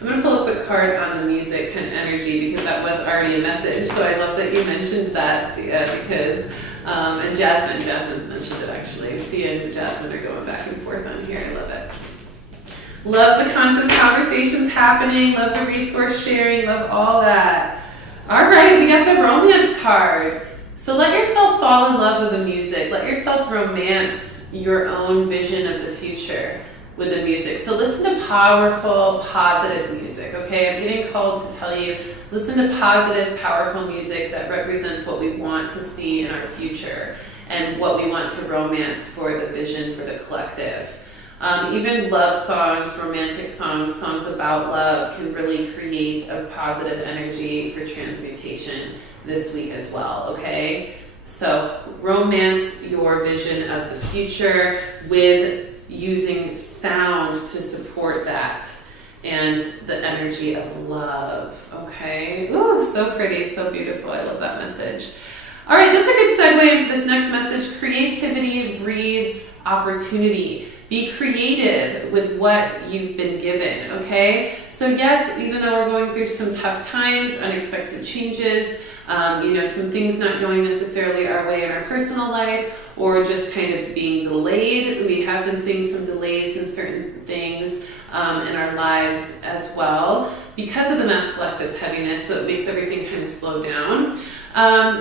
I'm going to pull a quick card on the music and energy, because that was already a message. So I love that you mentioned that, Sia, because and Jasmine mentioned it actually. Sia and Jasmine are going back and forth on here. I love it. Love the conscious conversations happening. Love the resource sharing. Love all that. All right, we got the romance card. So let yourself fall in love with the music. Let yourself romance your own vision of the future with the music. So listen to powerful, positive music, okay? I'm getting called to tell you, listen to positive, powerful music that represents what we want to see in our future and what we want to romance for the vision for the collective. Even love songs, romantic songs, songs about love can really create a positive energy for transmutation this week as well, okay? So romance your vision of the future with using sound to support that and the energy of love, okay? Ooh, so pretty, so beautiful. I love that message. All right, that's a good segue into this next message. Creativity breeds opportunity. Be creative with what you've been given, okay? So yes, even though we're going through some tough times, unexpected changes, some things not going necessarily our way in our personal life, or just kind of being delayed. We have been seeing some delays in certain things in our lives as well because of the mass collective's heaviness, so it makes everything kind of slow down.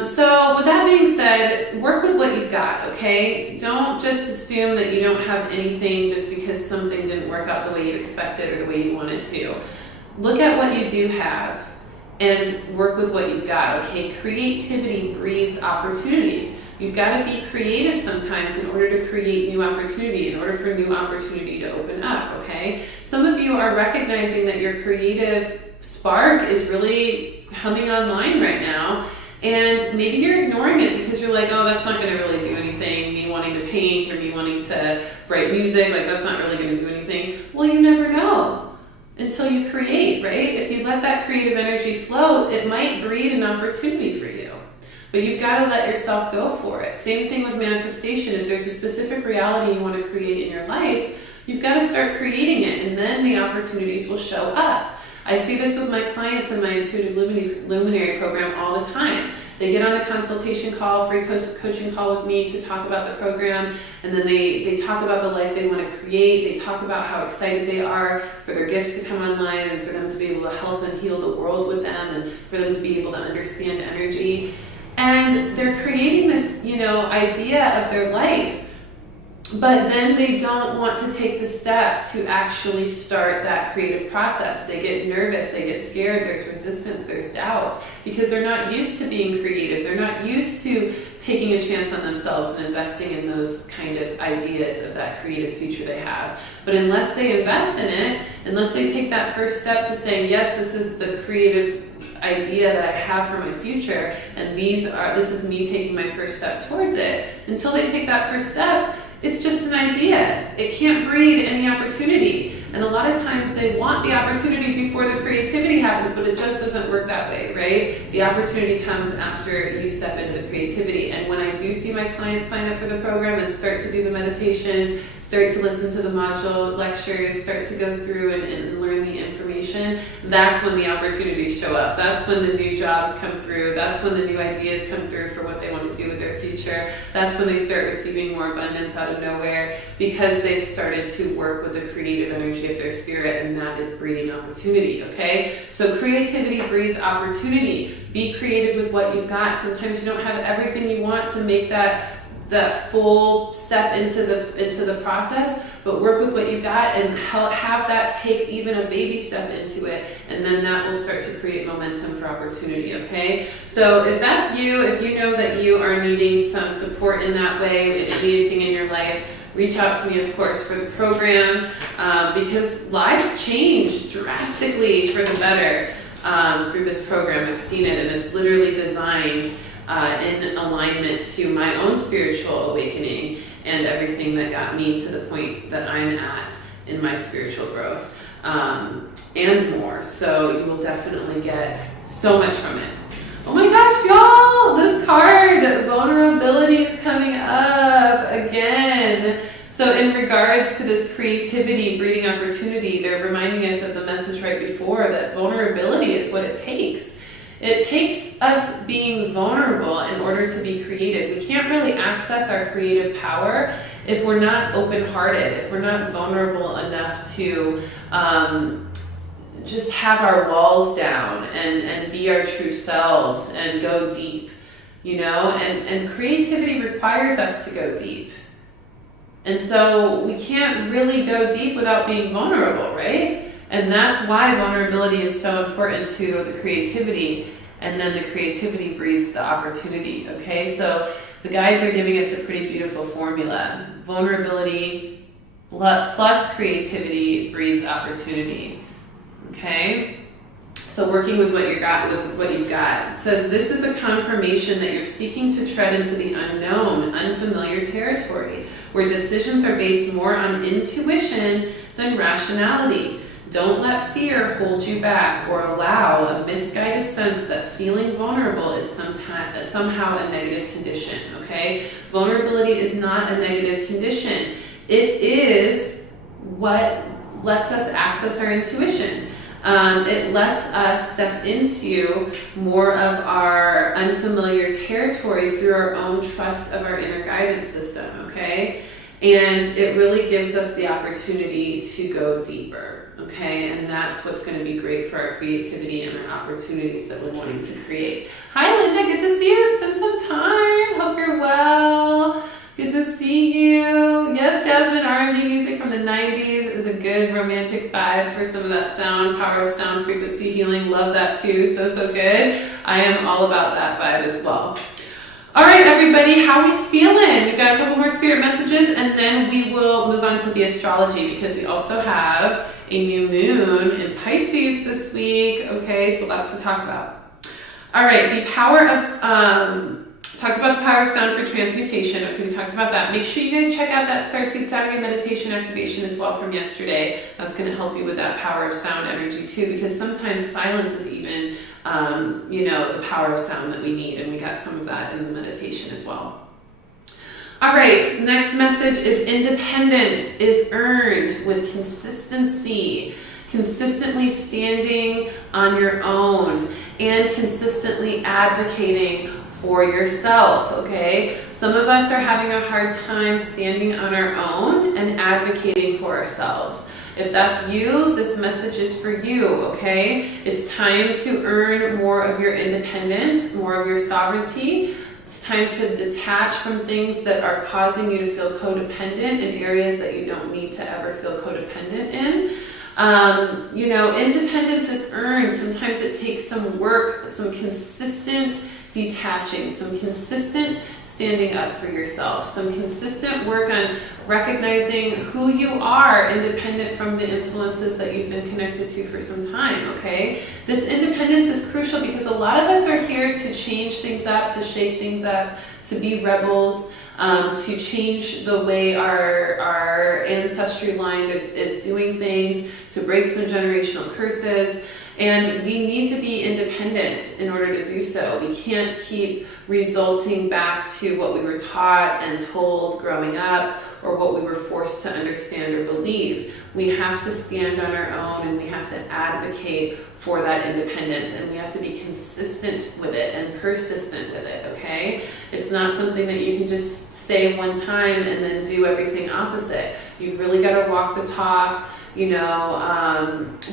So with that being said, work with what you've got, okay? Don't just assume that you don't have anything just because something didn't work out the way you expected or the way you wanted to. Look at what you do have and work with what you've got, okay? Creativity breeds opportunity. You've got to be creative sometimes in order to create new opportunity, in order for new opportunity to open up, okay? Some of you are recognizing that your creative spark is really humming online right now, and maybe you're ignoring it because you're like, oh, that's not going to really do anything. Me wanting to paint or me wanting to write music, like that's not really going to do anything. Well, you never know until you create, right? If you let that creative energy flow, it might breed an opportunity for you. But you've got to let yourself go for it. Same thing with manifestation. If there's a specific reality you want to create in your life, you've got to start creating it, and then the opportunities will show up. I see this with my clients in my Intuitive Luminary program all the time. They get on a consultation call, free coaching call with me to talk about the program, and then they talk about the life they want to create. They talk about how excited they are for their gifts to come online and for them to be able to help and heal the world with them and for them to be able to understand energy. And they're creating this, idea of their life, but then they don't want to take the step to actually start that creative process. They get nervous, they get scared, there's resistance, there's doubt, because they're not used to being creative. They're not used used to taking a chance on themselves and investing in those kind of ideas of that creative future they have. But unless they invest in it, unless they take that first step to saying, yes, this is the creative idea that I have for my future, and this is me taking my first step towards it, until they take that first step, it's just an idea. It can't breed any opportunity. And a lot of times they want the opportunity before the creativity happens, but it just doesn't work that way, right? The opportunity comes after you step into the creativity. And when I do see my clients sign up for the program and start to do the meditations, start to listen to the module lectures, start to go through and learn the information, that's when the opportunities show up. That's when the new jobs come through. That's when the new ideas come through for what they want to do with their future. That's when they start receiving more abundance out of nowhere, because they've started to work with the creative energy of their spirit, and that is breeding opportunity, okay? So creativity breeds opportunity. Be creative with what you've got. Sometimes you don't have everything you want to make that full step into the process, but work with what you got and have that take even a baby step into it, and then that will start to create momentum for opportunity, okay? So if that's you, if you know that you are needing some support in that way, anything in your life, reach out to me, of course, for the program, because lives change drastically for the better through this program. I've seen it, and it's literally designed in alignment to my own spiritual awakening and everything that got me to the point that I'm at in my spiritual growth, and more. So you will definitely get so much from it. Oh my gosh, y'all, this card, vulnerability, is coming up again. So in regards to this creativity breeding opportunity, they're reminding us of the message right before, that vulnerability is what it takes. It takes us being vulnerable in order to be creative. We can't really access our creative power if we're not open-hearted, if we're not vulnerable enough to just have our walls down and be our true selves and go deep, you know? And creativity requires us to go deep. And so we can't really go deep without being vulnerable, right? And that's why vulnerability is so important to the creativity, and then the creativity breeds the opportunity, okay? So the guides are giving us a pretty beautiful formula. Vulnerability plus creativity breeds opportunity, okay? So working with what you've got, it says this is a confirmation that you're seeking to tread into the unknown, unfamiliar territory, where decisions are based more on intuition than rationality. Don't let fear hold you back or allow a misguided sense that feeling vulnerable is somehow a negative condition, okay? Vulnerability is not a negative condition. It is what lets us access our intuition. It lets us step into more of our unfamiliar territory through our own trust of our inner guidance system, okay? And it really gives us the opportunity to go deeper, okay? And that's what's going to be great for our creativity and our opportunities that we're wanting to create. Hi, Linda. Good to see you. It's been some time. Hope you're well. Good to see you. Yes, Jasmine, R&B music from the 90s is a good romantic vibe for some of that sound, power of sound, frequency healing. Love that too. So good. I am all about that vibe as well. All right, everybody, how are we feeling? We've got a couple more spirit messages, and then we will move on to the astrology, because we also have a new moon in Pisces this week. Okay, so lots to talk about. All right, the power of... talked about the power of sound for transmutation. Okay, we talked about that. Make sure you guys check out that Starseed Saturday meditation activation as well from yesterday. That's going to help you with that power of sound energy too, because sometimes silence is even, the power of sound that we need, and we got some of that in the meditation as well. All right, next message is independence is earned with consistency. Consistently standing on your own and consistently advocating for yourself, okay? Some of us are having a hard time standing on our own and advocating for ourselves. If that's you, this message is for you, okay? It's time to earn more of your independence, more of your sovereignty. It's time to detach from things that are causing you to feel codependent in areas that you don't need to ever feel codependent in. Independence is earned. Sometimes it takes some work, some consistent detaching, some consistent standing up for yourself, some consistent work on recognizing who you are independent from the influences that you've been connected to for some time, okay? This independence is crucial because a lot of us are here to change things up, to shake things up, to be rebels, to change the way our ancestry line is doing things, to break some generational curses. And we need to be independent in order to do so. We can't keep resulting back to what we were taught and told growing up, or what we were forced to understand or believe. We have to stand on our own, and we have to advocate for that independence, and we have to be consistent with it and persistent with it, okay? It's not something that you can just say one time and then do everything opposite. You've really got to walk the talk,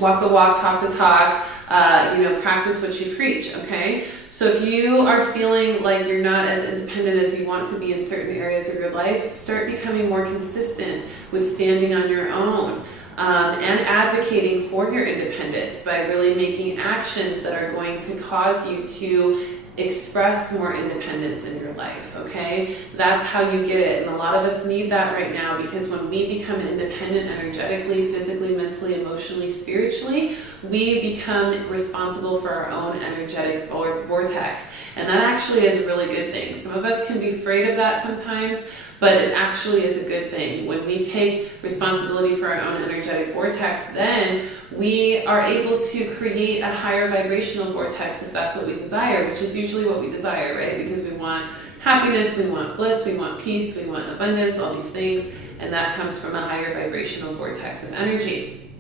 walk the walk, talk the talk, practice what you preach, okay? So if you are feeling like you're not as independent as you want to be in certain areas of your life, start becoming more consistent with standing on your own and advocating for your independence by really making actions that are going to cause you to express more independence in your life, okay? That's how you get it. And a lot of us need that right now, because when we become independent energetically, physically, mentally, emotionally, spiritually, we become responsible for our own energetic vortex. And that actually is a really good thing. Some of us can be afraid of that sometimes, but it actually is a good thing. When we take responsibility for our own energetic vortex, then we are able to create a higher vibrational vortex if that's what we desire, which is usually what we desire, right? Because we want happiness, we want bliss, we want peace, we want abundance, all these things, and that comes from a higher vibrational vortex of energy.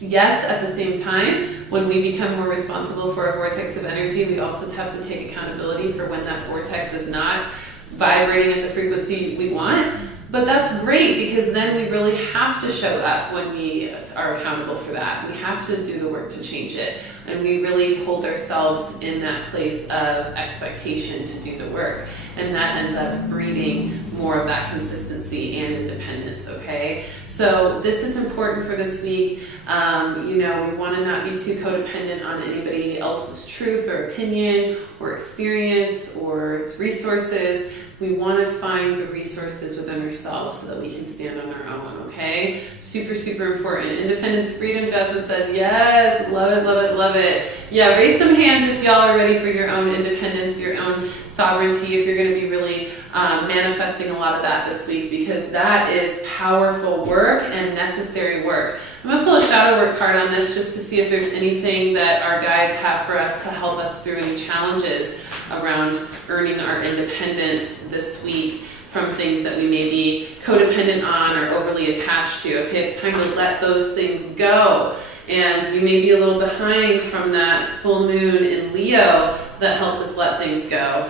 Yes, at the same time, when we become more responsible for a vortex of energy, we also have to take accountability for when that vortex is not vibrating at the frequency we want. But that's great, because then we really have to show up when we are accountable for that. We have to do the work to change it. And we really hold ourselves in that place of expectation to do the work. And that ends up breeding more of that consistency and independence, okay? So this is important for this week. We want to not be too codependent on anybody else's truth or opinion or experience or its resources. We want to find the resources within ourselves so that we can stand on our own, okay? Super, super important. Independence, freedom, Jasmine said, yes, love it, love it, love it. Yeah, raise some hands if y'all are ready for your own independence, your own sovereignty, if you're going to be really manifesting a lot of that this week, because that is powerful work and necessary work. I'm going to pull a shadow work card on this just to see if there's anything that our guides have for us to help us through any challenges around earning our independence this week from things that we may be codependent on or overly attached to. Okay, it's time to let those things go. And we may be a little behind from that full moon in Leo that helped us let things go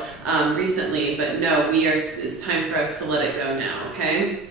recently, but no, it's time for us to let it go now, okay?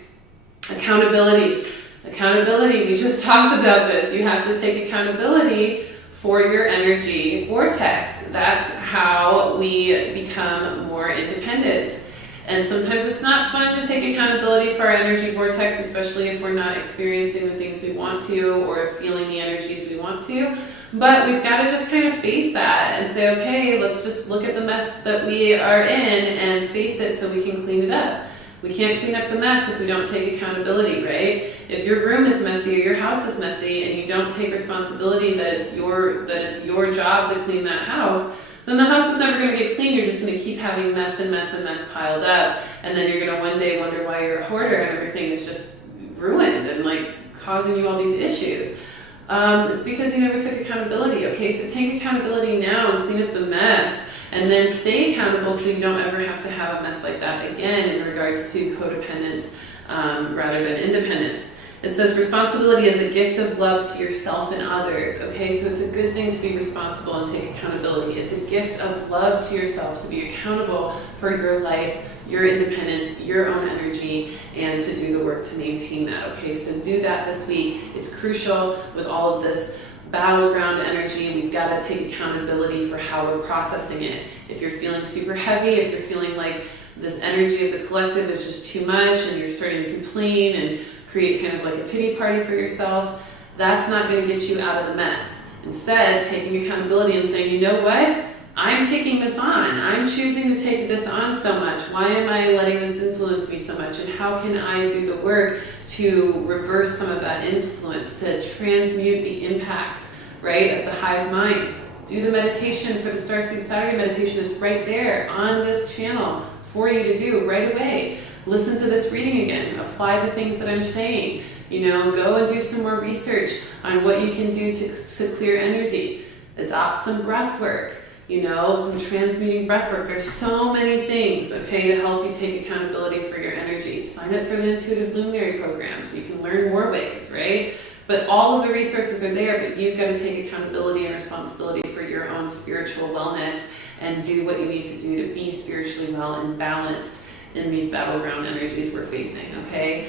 Accountability, we just talked about this. You have to take accountability for your energy vortex. That's how we become more independent. And sometimes it's not fun to take accountability for our energy vortex, especially if we're not experiencing the things we want to or feeling the energies we want to. But we've got to just kind of face that and say, okay, let's just look at the mess that we are in and face it so we can clean it up. We can't clean up the mess if we don't take accountability, right? If your room is messy or your house is messy and you don't take responsibility that it's your job to clean that house, then the house is never going to get clean. You're just going to keep having mess and mess and mess piled up, and then you're going to one day wonder why you're a hoarder and everything is just ruined and like causing you all these issues. It's because you never took accountability, okay? So take accountability now and clean up the mess, and then stay accountable so you don't ever have to have a mess like that again in regards to codependence rather than independence. It says responsibility is a gift of love to yourself and others, okay? So it's a good thing to be responsible and take accountability. It's a gift of love to yourself to be accountable for your life, your independence, your own energy, and to do the work to maintain that, okay? So do that this week. It's crucial with all of this battleground energy. We've got to take accountability for how we're processing it. If you're feeling super heavy, if you're feeling like this energy of the collective is just too much and you're starting to complain and create kind of like a pity party for yourself, that's not going to get you out of the mess. Instead, taking accountability and saying, you know what? I'm taking this on. I'm choosing to take this on so much. Why am I letting this influence me so much? And how can I do the work to reverse some of that influence, to transmute the impact, right, of the hive mind? Do the meditation for the Starseed Saturday meditation. It's right there on this channel for you to do right away. Listen to this reading again. Apply the things that I'm saying. Go and do some more research on what you can do to clear energy. Adopt some breath work. Some transmuting breath work. There's so many things, okay, to help you take accountability for your energy. Sign up for the Intuitive Luminary program so you can learn more ways, right? But all of the resources are there, but you've got to take accountability and responsibility for your own spiritual wellness and do what you need to do to be spiritually well and balanced in these battleground energies we're facing, okay?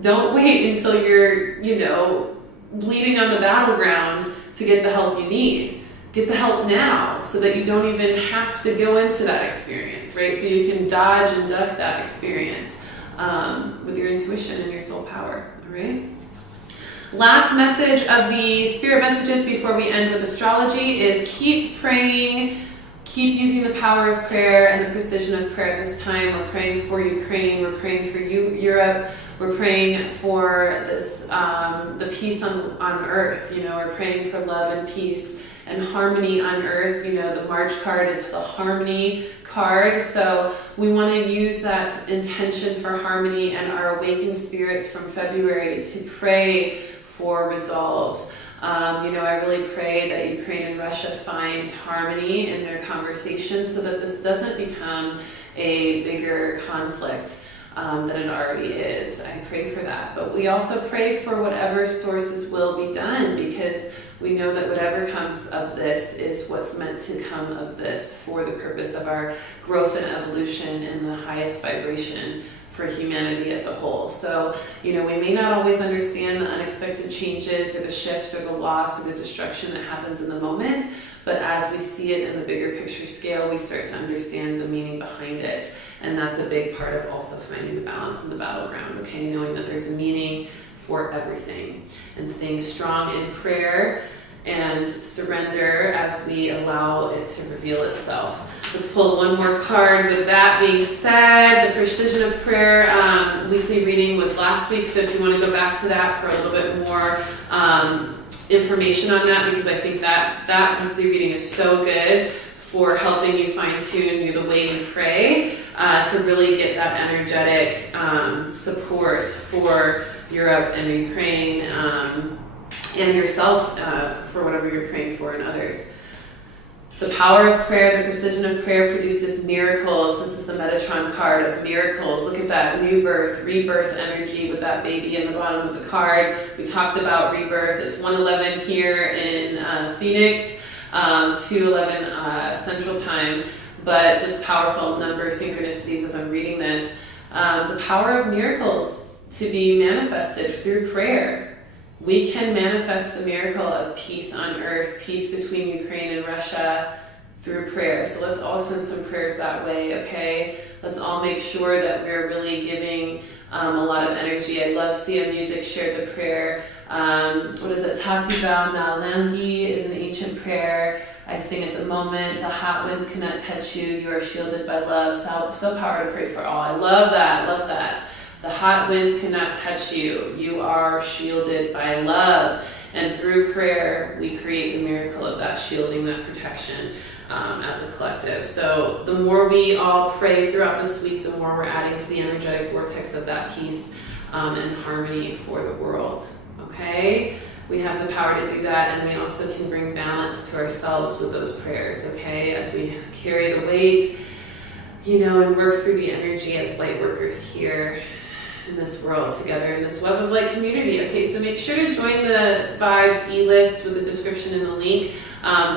Don't wait until you're, bleeding on the battleground to get the help you need. Get the help now so that you don't even have to go into that experience, right? So you can dodge and duck that experience with your intuition and your soul power, all right? Last message of the spirit messages before we end with astrology is keep praying, keep using the power of prayer and the precision of prayer at this time. We're praying for Ukraine, we're praying for Europe, we're praying for this the peace on earth, we're praying for love and peace and harmony on earth. The March card is the harmony card, so we want to use that intention for harmony and our awakened spirits from February to pray for resolve. I really pray that Ukraine and Russia find harmony in their conversations so that this doesn't become a bigger conflict than it already is. I pray for that. But we also pray for whatever sources will be done, because we know that whatever comes of this is what's meant to come of this for the purpose of our growth and evolution in the highest vibration for humanity as a whole. So, we may not always understand the unexpected changes or the shifts or the loss or the destruction that happens in the moment, but as we see it in the bigger picture scale, we start to understand the meaning behind it. And that's a big part of also finding the balance in the battleground, okay? Knowing that there's a meaning for everything and staying strong in prayer and surrender as we allow it to reveal itself. Let's pull one more card. With that being said, the precision of prayer weekly reading was last week, so if you want to go back to that for a little bit more information on that, because I think that weekly reading is so good for helping you fine-tune the way you pray to really get that energetic support for Europe and Ukraine and yourself for whatever you're praying for and others. The power of prayer, the precision of prayer produces miracles. This is the Metatron card of miracles. Look at that new birth, rebirth energy with that baby in the bottom of the card. We talked about rebirth. It's 1:11 here in Phoenix, 2:11 Central Time, but just powerful number synchronicities as I'm reading this. The power of miracles to be manifested through prayer. We can manifest the miracle of peace on earth, peace between Ukraine and Russia through prayer. So let's all send some prayers that way, okay? Let's all make sure that we're really giving a lot of energy. I love Sia Music shared the prayer. What is it? Tativa na langi is an ancient prayer. I sing at the moment. The hot winds cannot touch you. You are shielded by love. So power to pray for all. I love that. Love that. The hot winds cannot touch you. You are shielded by love. And through prayer, we create the miracle of that shielding, that protection as a collective. So the more we all pray throughout this week, the more we're adding to the energetic vortex of that peace and harmony for the world. Okay? We have the power to do that, and we also can bring balance to ourselves with those prayers, okay? As we carry the weight, and work through the energy as light workers here in this world together in this web of light community. Okay, so make sure to join the Vibes e-list with the description in the link.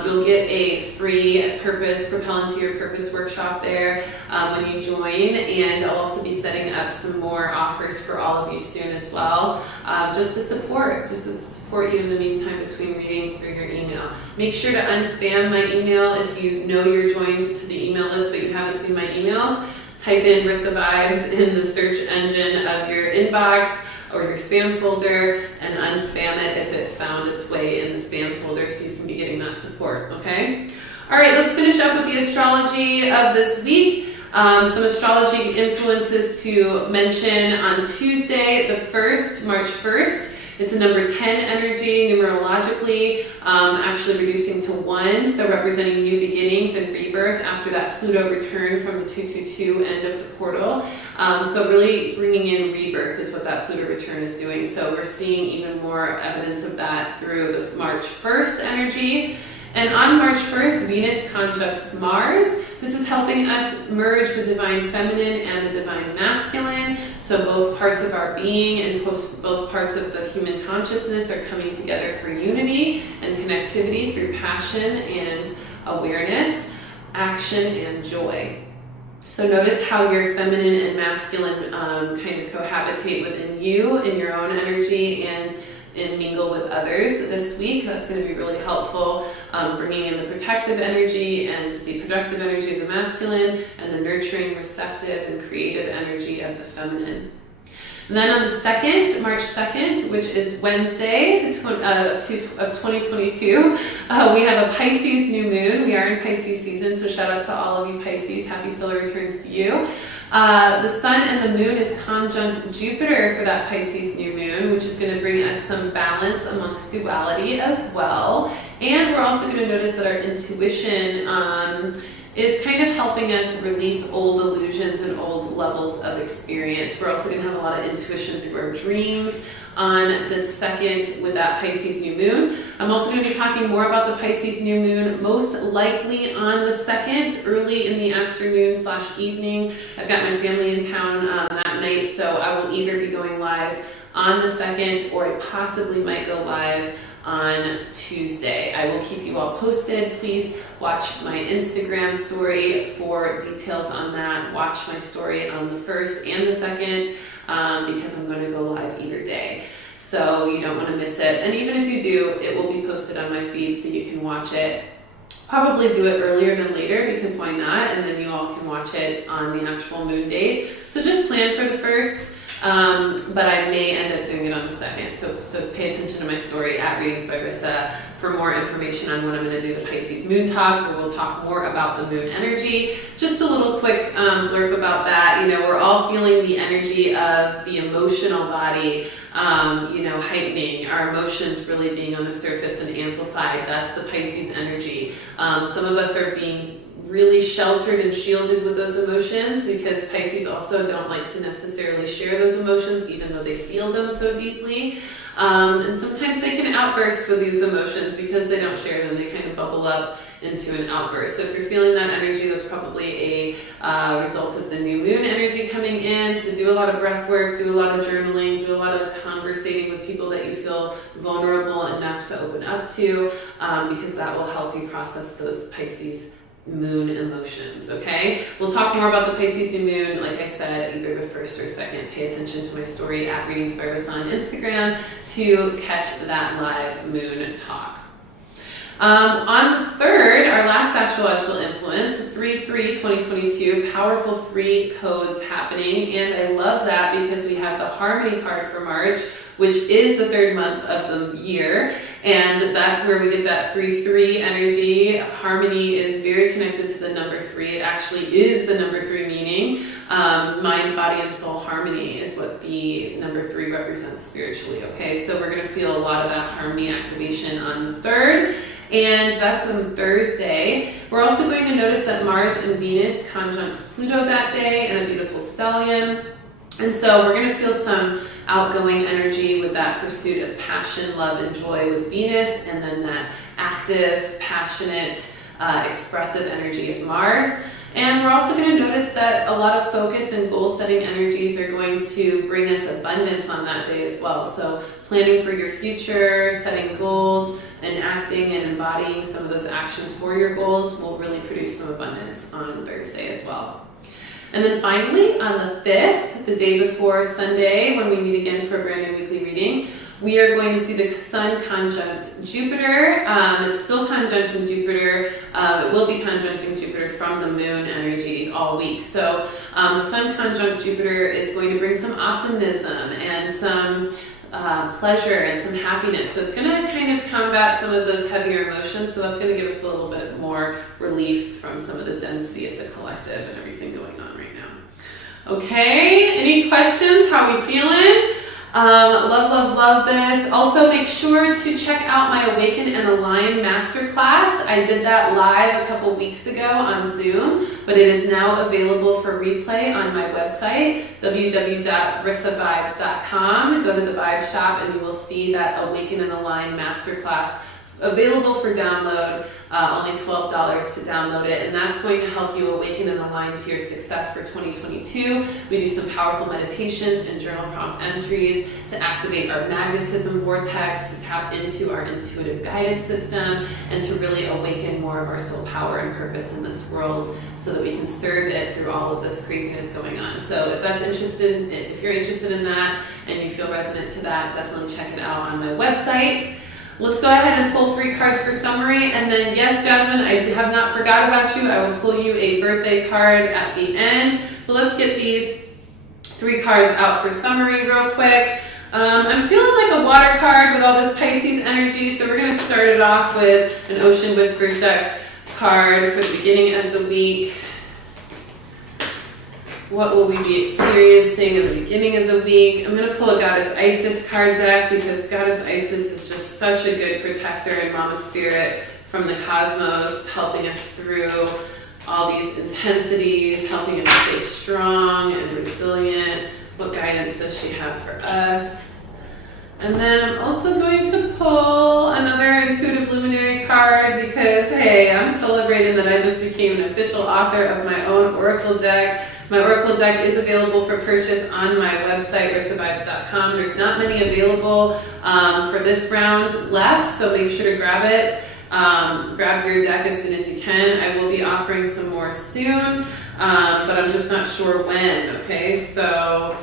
You'll get a free Propel Into Your Purpose workshop there when you join, and I'll also be setting up some more offers for all of you soon as well, just to support you in the meantime between readings through your email. Make sure to unspam my email if you know you're joined to the email list but you haven't seen my emails. Type in Rissa Vibes in the search engine of your inbox or your spam folder and unspam it if it found its way in the spam folder so you can be getting that support, okay? All right, let's finish up with the astrology of this week. Some astrology influences to mention on Tuesday, the 1st, March 1st. It's a number 10 energy numerologically, actually reducing to 1, so representing new beginnings and rebirth after that Pluto return from the 222 end of the portal. So really bringing in rebirth is what that Pluto return is doing. So we're seeing even more evidence of that through the March 1st energy. And on March 1st, Venus conjuncts Mars. This is helping us merge the divine feminine and the divine masculine. So both parts of our being and both parts of the human consciousness are coming together for unity and connectivity through passion and awareness, action and joy. So notice how your feminine and masculine kind of cohabitate within you in your own energy and mingle with others this week. That's going to be really helpful, bringing in the protective energy and the productive energy of the masculine and the nurturing, receptive, and creative energy of the feminine. And then on the 2nd, March 2nd, which is Wednesday of 2022, we have a Pisces new moon. We are in Pisces season, so shout out to all of you Pisces. Happy solar returns to you. The sun and the moon is conjunct Jupiter for that Pisces new moon, which is going to bring us some balance amongst duality as well. And we're also going to notice that our intuition is kind of helping us release old illusions and old levels of experience. We're also going to have a lot of intuition through our dreams on the 2nd with that Pisces new moon. I'm also going to be talking more about the Pisces new moon, most likely on the 2nd, early in the afternoon/evening. I've got my family in town that night, so I will either be going live on the 2nd or I possibly might go live on Tuesday. I will keep you all posted. Please watch my Instagram story for details on that. Watch my story on the 1st and the 2nd because I'm going to go live either day. So you don't want to miss it. And even if you do, it will be posted on my feed so you can watch it. Probably do it earlier than later because why not? And then you all can watch it on the actual moon date. So just plan for the 1st. But I may end up doing it on the 2nd. So pay attention to my story at Readings by Rissa for more information on when I'm going to do the Pisces Moon Talk, where we'll talk more about the moon energy. Just a little quick blurb about that. You know, we're all feeling the energy of the emotional body, heightening, our emotions really being on the surface and amplified. That's the Pisces energy. Some of us are being really sheltered and shielded with those emotions because Pisces also don't like to necessarily share those emotions even though they feel them so deeply. And sometimes they can outburst with these emotions because they don't share them. They kind of bubble up into an outburst. So if you're feeling that energy, that's probably a result of the new moon energy coming in. So do a lot of breath work, do a lot of journaling, do a lot of conversating with people that you feel vulnerable enough to open up to because that will help you process those Pisces moon emotions, okay? We'll talk more about the Pisces new moon, like I said, either the 1st or 2nd. Pay attention to my story at Readings by Rissa on Instagram to catch that live moon talk. On the 3rd, our last astrological influence, 3/3/2022, powerful 3 codes happening, and I love that because we have the Harmony card for March, which is the 3rd month of the year, and that's where we get that 3/3 energy. Harmony is very connected to the number 3. It actually is the number 3 meaning. Mind, body, and soul harmony is what the number 3 represents spiritually, okay? So we're going to feel a lot of that harmony activation on the 3rd. And that's on Thursday. We're also going to notice that Mars and Venus conjunct Pluto that day and a beautiful stellium. And so we're going to feel some outgoing energy with that pursuit of passion, love, and joy with Venus, and then that active, passionate, expressive energy of Mars. And we're also going to notice that a lot of focus and goal-setting energies are going to bring us abundance on that day as well. So planning for your future, setting goals, and acting and embodying some of those actions for your goals will really produce some abundance on Thursday as well. And then finally, on the 5th, the day before Sunday, when we meet again for a brand new weekly reading, we are going to see the Sun conjunct Jupiter. It's still conjuncting Jupiter. It will be conjuncting Jupiter from the Moon energy all week. So the Sun conjunct Jupiter is going to bring some optimism and some pleasure and some happiness. So it's going to kind of combat some of those heavier emotions. So that's going to give us a little bit more relief from some of the density of the collective and everything going on right now. Okay, any questions? How we feeling? Love this. Also, make sure to check out my Awaken and Align Masterclass. I did that live a couple weeks ago on Zoom, but it is now available for replay on my website, www.rissavibes.com. Go to the Vibe Shop and you will see that Awaken and Align Masterclass available for download, only $12 to download it, and that's going to help you awaken and align to your success for 2022. We do some powerful meditations and journal prompt entries to activate our magnetism vortex, to tap into our intuitive guidance system, and to really awaken more of our soul power and purpose in this world so that we can serve it through all of this craziness going on. So if you're interested in that and you feel resonant to that, definitely check it out on my website. Let's go ahead and pull 3 cards for summary, and then yes, Jasmine, I have not forgot about you. I will pull you a birthday card at the end. But let's get these 3 cards out for summary real quick. I'm feeling like a water card with all this Pisces energy, so we're going to start it off with an Ocean Whispers deck card for the beginning of the week. What will we be experiencing in the beginning of the week? I'm going to pull a Goddess Isis card deck because Goddess Isis is just such a good protector and Mama Spirit from the cosmos, helping us through all these intensities, helping us stay strong and resilient. What guidance does she have for us? And then I'm also going to pull another Intuitive Luminary card because, hey, I'm celebrating that I just became an official author of my own Oracle deck. My Oracle deck is available for purchase on my website, rissavibes.com. There's not many available for this round left, so make sure to grab it. Grab your deck as soon as you can. I will be offering some more soon, but I'm just not sure when, okay? So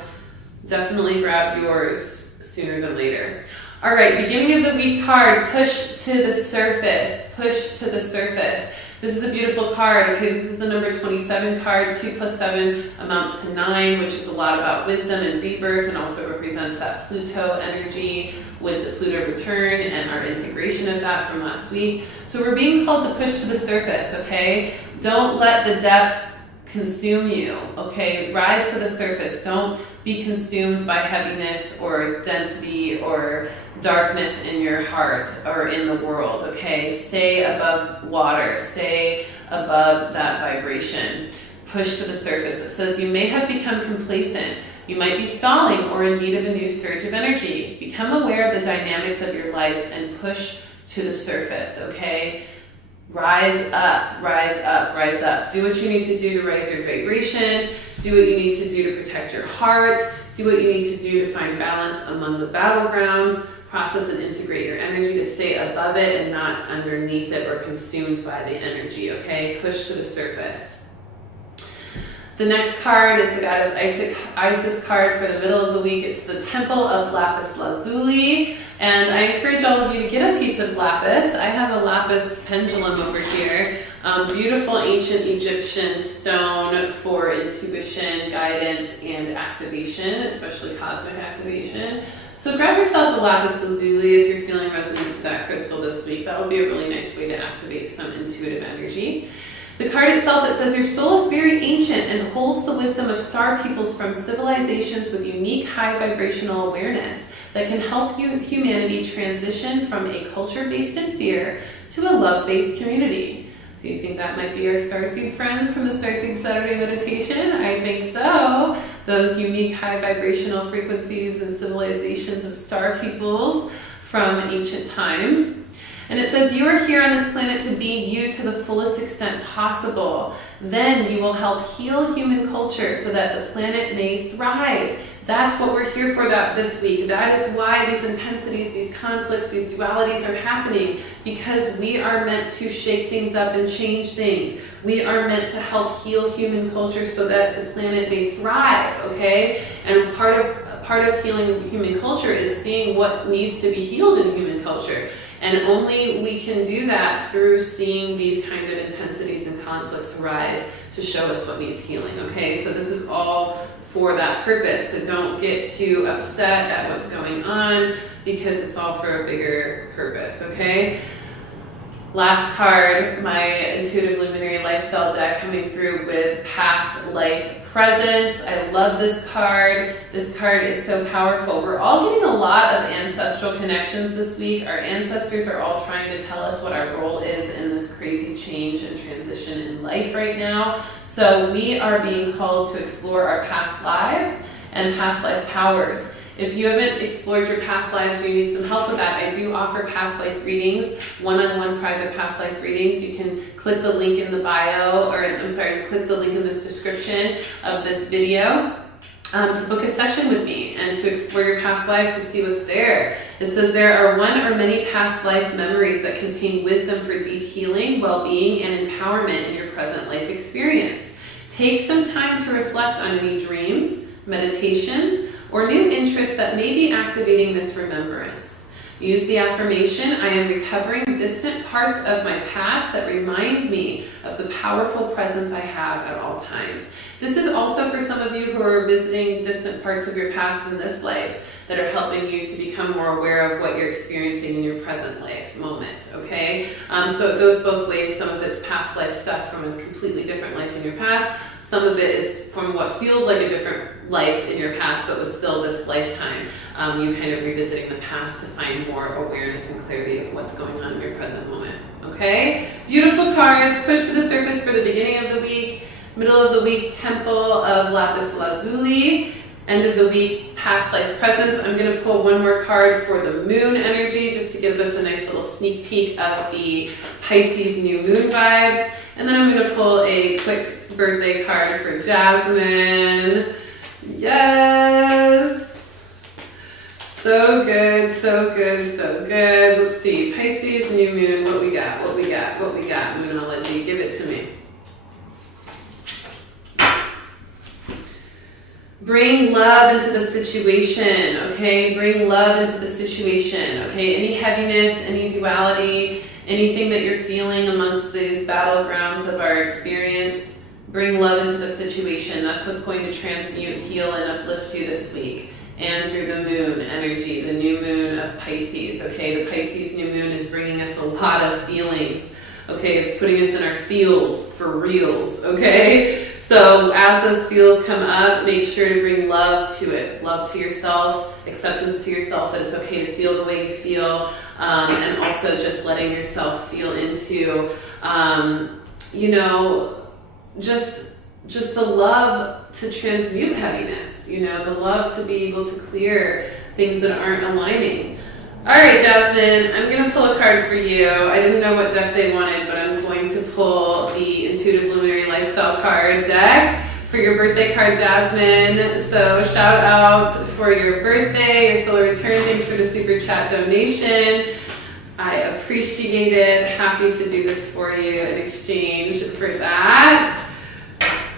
definitely grab yours sooner than later. All right, beginning of the week card, push to the surface, push to the surface. This is a beautiful card. Okay, this is the number 27 card. 2 + 7 amounts to 9, which is a lot about wisdom and rebirth, and also represents that Pluto energy with the Pluto return and our integration of that from last week. So we're being called to push to the surface, okay? Don't let the depths consume you, okay? Rise to the surface. Don't be consumed by heaviness or density or darkness in your heart or in the world, okay? Stay above water. Stay above that vibration. Push to the surface. It says you may have become complacent. You might be stalling or in need of a new surge of energy. Become aware of the dynamics of your life and push to the surface, okay? Rise up, rise up, rise up. Do what you need to do to raise your vibration. Do what you need to do to protect your heart. Do what you need to do to find balance among the battlegrounds. Process and integrate your energy to stay above it and not underneath it or consumed by the energy, okay? Push to the surface. The next card is the Goddess Isis card for the middle of the week. It's the Temple of Lapis Lazuli. And I encourage all of you to get a piece of lapis. I have a lapis pendulum over here. Beautiful ancient Egyptian stone for intuition, guidance, and activation, especially cosmic activation. So grab yourself a lapis lazuli if you're feeling resonant to that crystal this week. That would be a really nice way to activate some intuitive energy. The card itself, it says, your soul is very ancient and holds the wisdom of star peoples from civilizations with unique high vibrational awareness that can help humanity transition from a culture based in fear to a love-based community. Do you think that might be our starseed friends from the Starseed Saturday meditation? I think so. Those unique high vibrational frequencies and civilizations of star peoples from ancient times. And it says, you are here on this planet to be you to the fullest extent possible. Then you will help heal human culture so that the planet may thrive. That's what we're here for this week. That is why these intensities, these conflicts, these dualities are happening, because we are meant to shake things up and change things. We are meant to help heal human culture so that the planet may thrive, okay? And part of healing human culture is seeing what needs to be healed in human culture. And only we can do that through seeing these kind of intensities and conflicts arise to show us what needs healing, okay? So this is all for that purpose. So don't get too upset at what's going on because it's all for a bigger purpose, okay? Last card, my Intuitive Luminary Lifestyle deck coming through with Past Life Presence. I love this card. This card is so powerful. We're all getting a lot of ancestral connections this week. Our ancestors are all trying to tell us what our role is in this crazy change and transition in life right now. So we are being called to explore our past lives and past life powers. If you haven't explored your past lives or you need some help with that, I do offer past life readings, one-on-one private past life readings. You can click the link in the bio, or I'm sorry, click the link in this description of this video to book a session with me and to explore your past life to see what's there. It says there are one or many past life memories that contain wisdom for deep healing, well-being, and empowerment in your present life experience. Take some time to reflect on any dreams, meditations, or new interests that may be activating this remembrance. Use the affirmation, I am recovering distant parts of my past that remind me of the powerful presence I have at all times. This is also for some of you who are visiting distant parts of your past in this life that are helping you to become more aware of what you're experiencing in your present life moment, okay? So it goes both ways. Some of it's past life stuff from a completely different life in your past. Some of it is from what feels like a different life in your past, but was still this lifetime. You kind of revisiting the past to find more awareness and clarity of what's going on in your present moment, okay? Beautiful cards. Push to the surface for the beginning of the week. Middle of the week, Temple of Lapis Lazuli. End of the week, Past Life Presence. I'm going to pull one more card for the moon energy just to give us a nice little sneak peek of the Pisces new moon vibes. And then I'm going to pull a quick birthday card for Jasmine. Yes! So good, so good, so good. Let's see, Pisces new moon, what we got, what we got, what we got. Moonology, give it to me. Bring love into the situation, okay? Bring love into the situation, okay? Any heaviness, any duality, anything that you're feeling amongst these battlegrounds of our experience, bring love into the situation. That's what's going to transmute, heal, and uplift you this week. And through the moon energy, the new moon of Pisces, okay? The Pisces new moon is bringing us a lot of feelings. Okay, it's putting us in our feels for reals, okay? So as those feels come up, make sure to bring love to it. Love to yourself, acceptance to yourself that it's okay to feel the way you feel, and also just letting yourself feel into, just the love to transmute heaviness, the love to be able to clear things that aren't aligning. All right, Jasmine, I'm going to pull a card for you. I didn't know what deck they wanted, but I'm going to pull the Intuitive Luminary Lifestyle card deck for your birthday card, Jasmine. So shout out for your birthday, your solar return. Thanks for the super chat donation. I appreciate it. Happy to do this for you in exchange for that.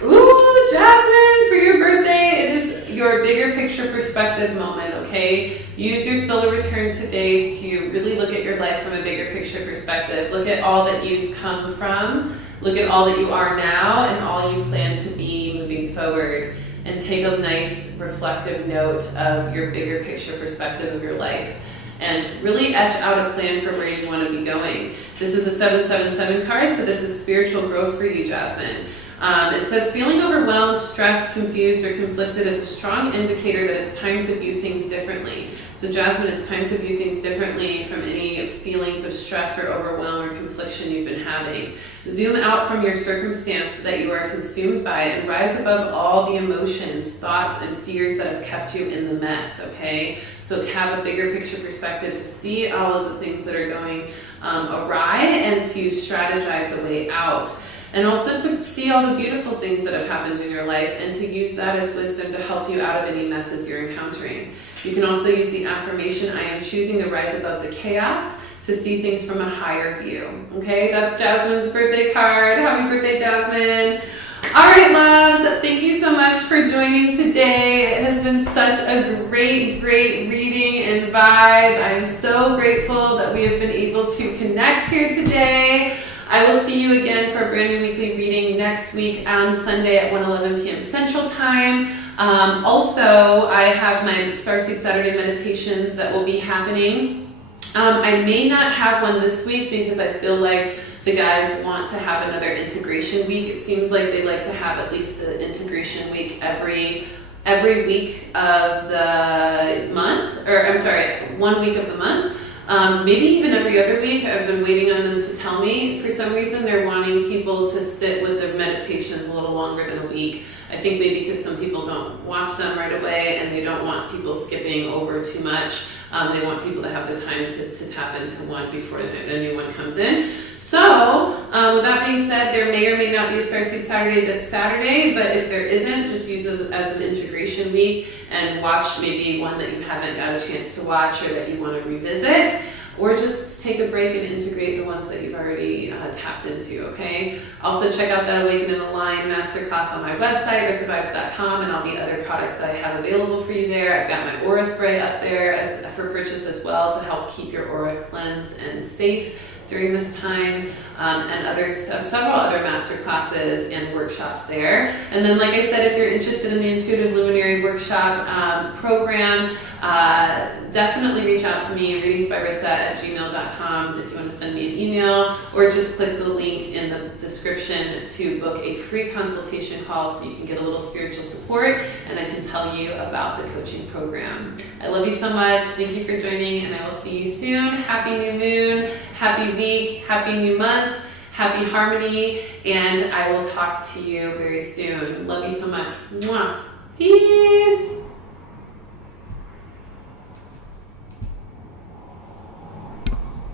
Ooh, Jasmine, for your birthday, it is your bigger picture perspective moment, okay? Use your solar return today to really look at your life from a bigger picture perspective. Look at all that you've come from. Look at all that you are now and all you plan to be moving forward. And take a nice reflective note of your bigger picture perspective of your life. And really etch out a plan for where you want to be going. This is a 777 card, so this is spiritual growth for you, Jasmine. It says, feeling overwhelmed, stressed, confused, or conflicted is a strong indicator that it's time to view things differently. So Jasmine, it's time to view things differently from any feelings of stress or overwhelm or confliction you've been having. Zoom out from your circumstance so that you are consumed by it and rise above all the emotions, thoughts, and fears that have kept you in the mess, okay? So have a bigger picture perspective to see all of the things that are going awry and to strategize a way out. And also to see all the beautiful things that have happened in your life and to use that as wisdom to help you out of any messes you're encountering. You can also use the affirmation, I am choosing to rise above the chaos to see things from a higher view. Okay, that's Jasmine's birthday card. Happy birthday, Jasmine. All right, loves, thank you so much for joining today. It has been such a great reading and vibe. I am so grateful that we have been able to connect here today. I will see you again for a brand new weekly reading next week on Sunday at 1:11 p.m. Central Time. Also, I have my Starseed Saturday meditations that will be happening. I may not have one this week because I feel like the guides want to have another integration week. It seems like they like to have at least an integration week every week of the month, or I'm sorry, 1 week of the month. Maybe even every other week. I've been waiting on them to tell me. For some reason, they're wanting people to sit with the meditations a little longer than a week. I think maybe because some people don't watch them right away and they don't want people skipping over too much. They want people to have the time to tap into one before a new one comes in. So, with that being said, there may or may not be a Starseed Saturday this Saturday, but if there isn't, just use it as an integration week and watch maybe one that you haven't got a chance to watch or that you want to revisit. Or just take a break and integrate the ones that you've already tapped into, okay? Also, check out that Awaken and Align masterclass on my website, rissavibes.com, and all the other products that I have available for you there. I've got my aura spray up there for purchase as well to help keep your aura cleansed and safe during this time, and several other master classes and workshops there. And then, like I said, if you're interested in the Intuitive Luminary Workshop program, definitely reach out to me, readingsbyrissa@gmail.com, if you want to send me an email, or just click the link in the description to book a free consultation call so you can get a little spiritual support and I can tell you about the coaching program. I love you so much. Thank you for joining, and I will see you soon. Happy new moon, happy week, happy new month, happy harmony, and I will talk to you very soon. Love you so much. Mwah. Peace.